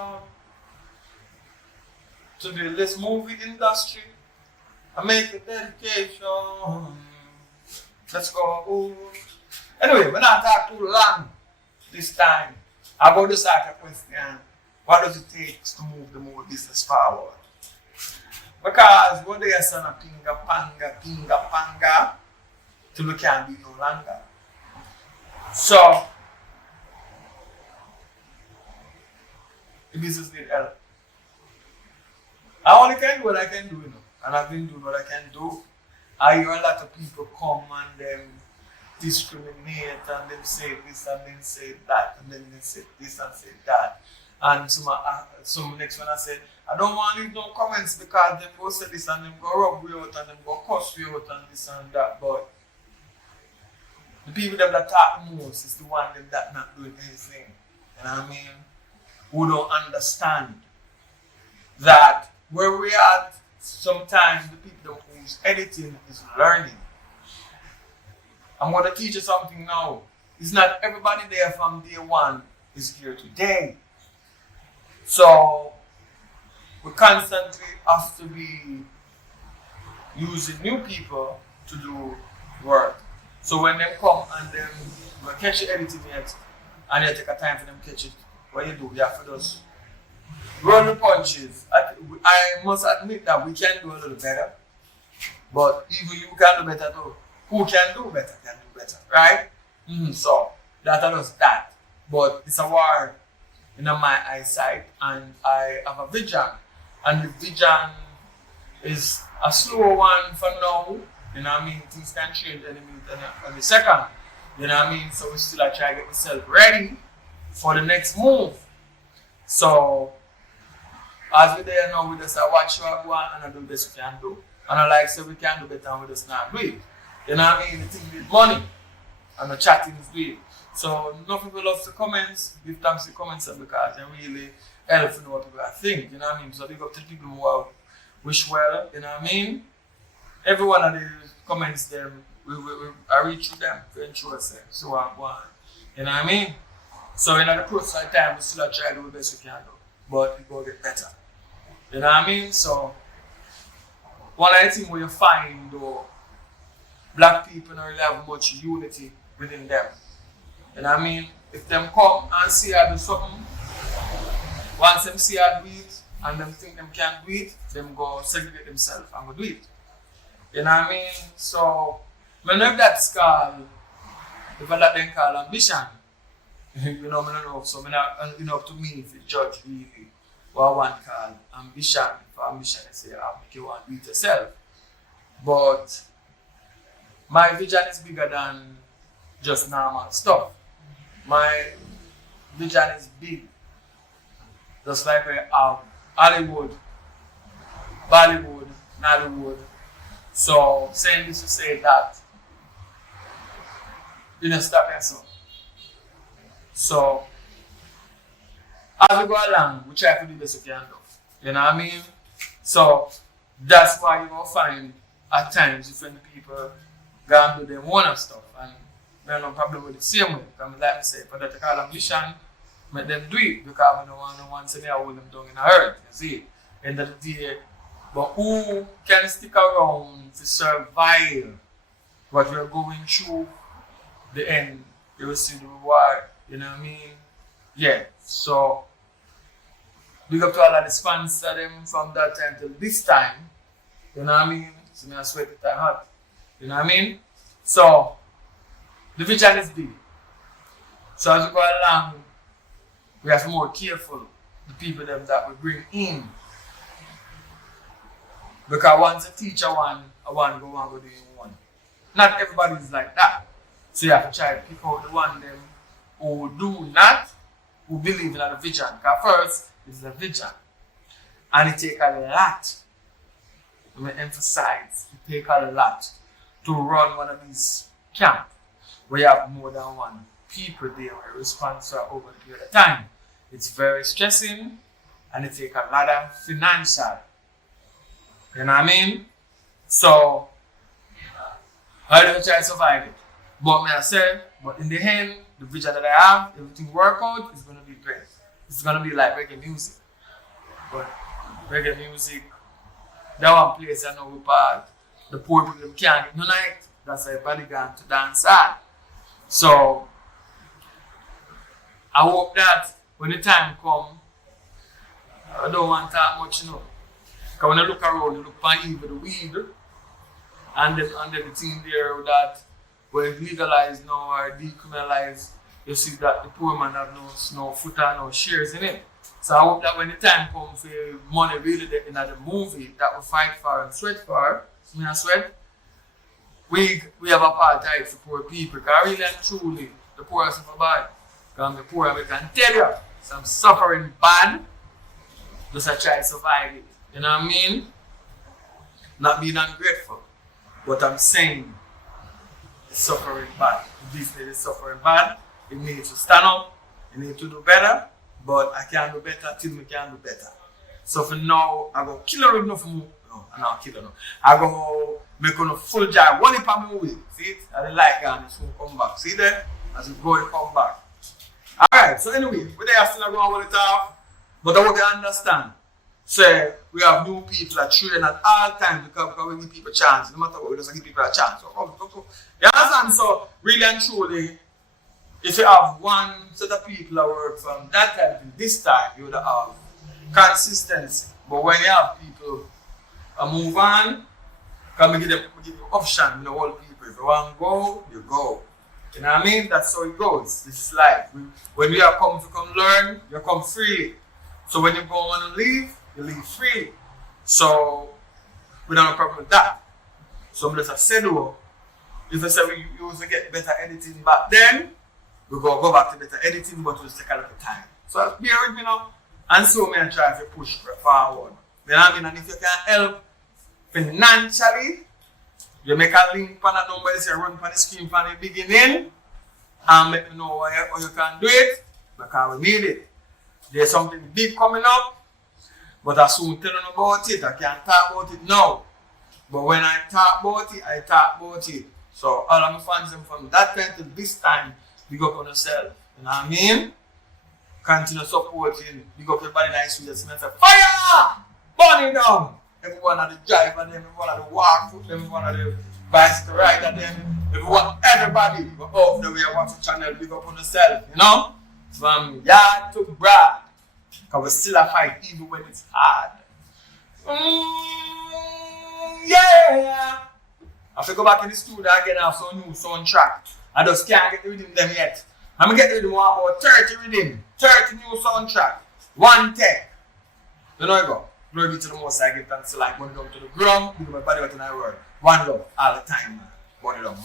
to build this movie industry and make a dedication. Let's go. Anyway, we're not talking too long this time. I'm going to start a question. What does it take to move the movie business forward? Because what they are saying a pinga panga till we can't do no longer. So the business need help. I only can do what I can do, you know, and I've been doing what I can do. I hear a lot of people come and them discriminate and them say this and then say that and then they say this and say that. And some next one I said, I don't want to leave no comments because them go say this and them go rub you out and them go cuss you out and this and that. But the people them that talk the most is the one them that not doing anything. You know what I mean? Who don't understand that where we are, sometimes the people who's editing is learning. I'm going to teach you something now. It's not everybody there from day one is here today. So we constantly have to be using new people to do work. So when they come and them catch the editing yet, and you take a time for them to catch it, what you do? You have to just run the punches. I must admit that we can do a little better, but even you can do better too. Who can do better can do better, right? So that does that. But it's a war in my eyesight, and I have a vision, and the vision is a slow one for now. You know what I mean? Things can change any minute and a second. You know what I mean? So we still try to get myself ready for the next move. So as we there now, we just watch what go on and I do the best we can do. And I like say we can do better and we just not do it. You know what I mean? The thing with money and the chatting is good. So enough people love the comments, give thanks to the comments because they really help to know what people think, you know what I mean? So big up to the people who wish well, you know what I mean? Every one of the comments them, I reach to them to ensure so I'm going. You know what I mean? So in the process of time, we still try to do the best we can do. But it will get better. You know what I mean? So one of the things where you find though, black people don't really have much unity within them. You know what I mean? If them come and see I do something, once them see I do it and them think them can't do it, them go segregate themselves and go do it. You know what I mean? So I know if that's called, if I let them call ambition, you know, I don't know. So it's up to me if you judge really what I want called ambition. If ambition is say, make you want to do it yourself. But my vision is bigger than just normal stuff. My vision is big. Just like we have Hollywood, Bollywood, Nollywood. So saying this to say that you know stop yourself. So as we go along, we try to do the best we can do. You know what I mean? So that's why you will find at times different people go and do their own stuff and they have no problem with the same way. Because like I say, for that to call ambition, make them do it because we don't want no one to hold them down in a hurt. You see? End of the day. But who can stick around to survive what we're going through the end? You will see the reward. You know what I mean? Yeah. So big up to all of the sponsors them from that time till this time. You know what I mean? So me I sweat it and hot. You know what I mean? So the vision is big. So as we go along, we have to be more careful the people them that we bring in. Because once a teacher one go do one. Not everybody is like that. So you have to try to pick out the one them who do not, who believe in the vision. Because first, it's the vision. And it takes a lot. Let me emphasize, it takes a lot to run one of these camps where you have more than one people there where response over the period of time. It's very stressing and it takes a lot of financial. You know what I mean? So, I don't try to survive it. But I said, but in the end, the vision that I have, everything work out, is going to be great. It's going to be like reggae music. But reggae music, that one place I know we part, the poor people can't get no night. That's why everybody gone to dance at. So, I hope that when the time comes, I don't want to talk much, you know. Because when I look around, you look for even the weed, and then the thing there that when it's legalized now or decriminalized, you see that the poor man have no footer, no shares in it. So I hope that when the time comes for money really in the movie that we fight for and sweat for, me and sweat, we have a part of it for poor people. Because really and truly, the poor are suffering bad. Because the poor, I can tell you, some suffering bad, just I try to survive it. You know what I mean? Not being ungrateful. But I'm saying, it's suffering bad. The business is suffering bad. It needs to stand up. It needs to do better. But I can't do better till I can do better. So for now, I go kill her with enough more. No, I'm not killing her. I go make her a full job. One if I'm away. See it? I don't like her and it's going to come back. See there? As we go, it come back. Alright, so anyway, we're there still going with it off. But I want to understand. So we have new people that train at all times because we give people a chance. No matter what, we just give people a chance. So, you understand? So really and truly, if you have one set of people that work from that time to this time, you would have consistency. But when you have people move on, because we give you option, you know, all people. If you want to go, you go. You know what I mean? That's how it goes. This is life. When we are come to come learn, you come freely. So when you go on and leave, you leave freely. So we don't have a problem with that. So I'm just saying, if I say we used to get better editing back then, we go back to better editing, but we'll take a little time. So bear with me now. And so me try to push forward. You know what I mean? And if you can help financially, you make a link on that number, you say run on the screen from the beginning, and let me know how you can do it, because we need it. There's something big coming up, but I soon tell you about it. I can't talk about it now. But when I talk about it, I talk about it. So all of my fans from that time to this time, big up on yourself. You know what I mean? Continue supporting, big up everybody nice with us and say, fire! Burn it down! Everyone at the driver, everyone at the walk foot, everyone at the bicycle rider, everybody. But oh, the way I watch the channel, big up on yourself, you know? From yard to brad. Because we still a fight even when it's hard. Yeah! I have to go back in the studio again and have some new soundtrack. I just can't get rid of them yet. I'm going to get rid of them about 30 rhythm, 30 new soundtrack, one take. You know you go. Glory be to the Most High, give thanks to like, money down to the ground, give my body what in our word. One love, all the time, man. Money down.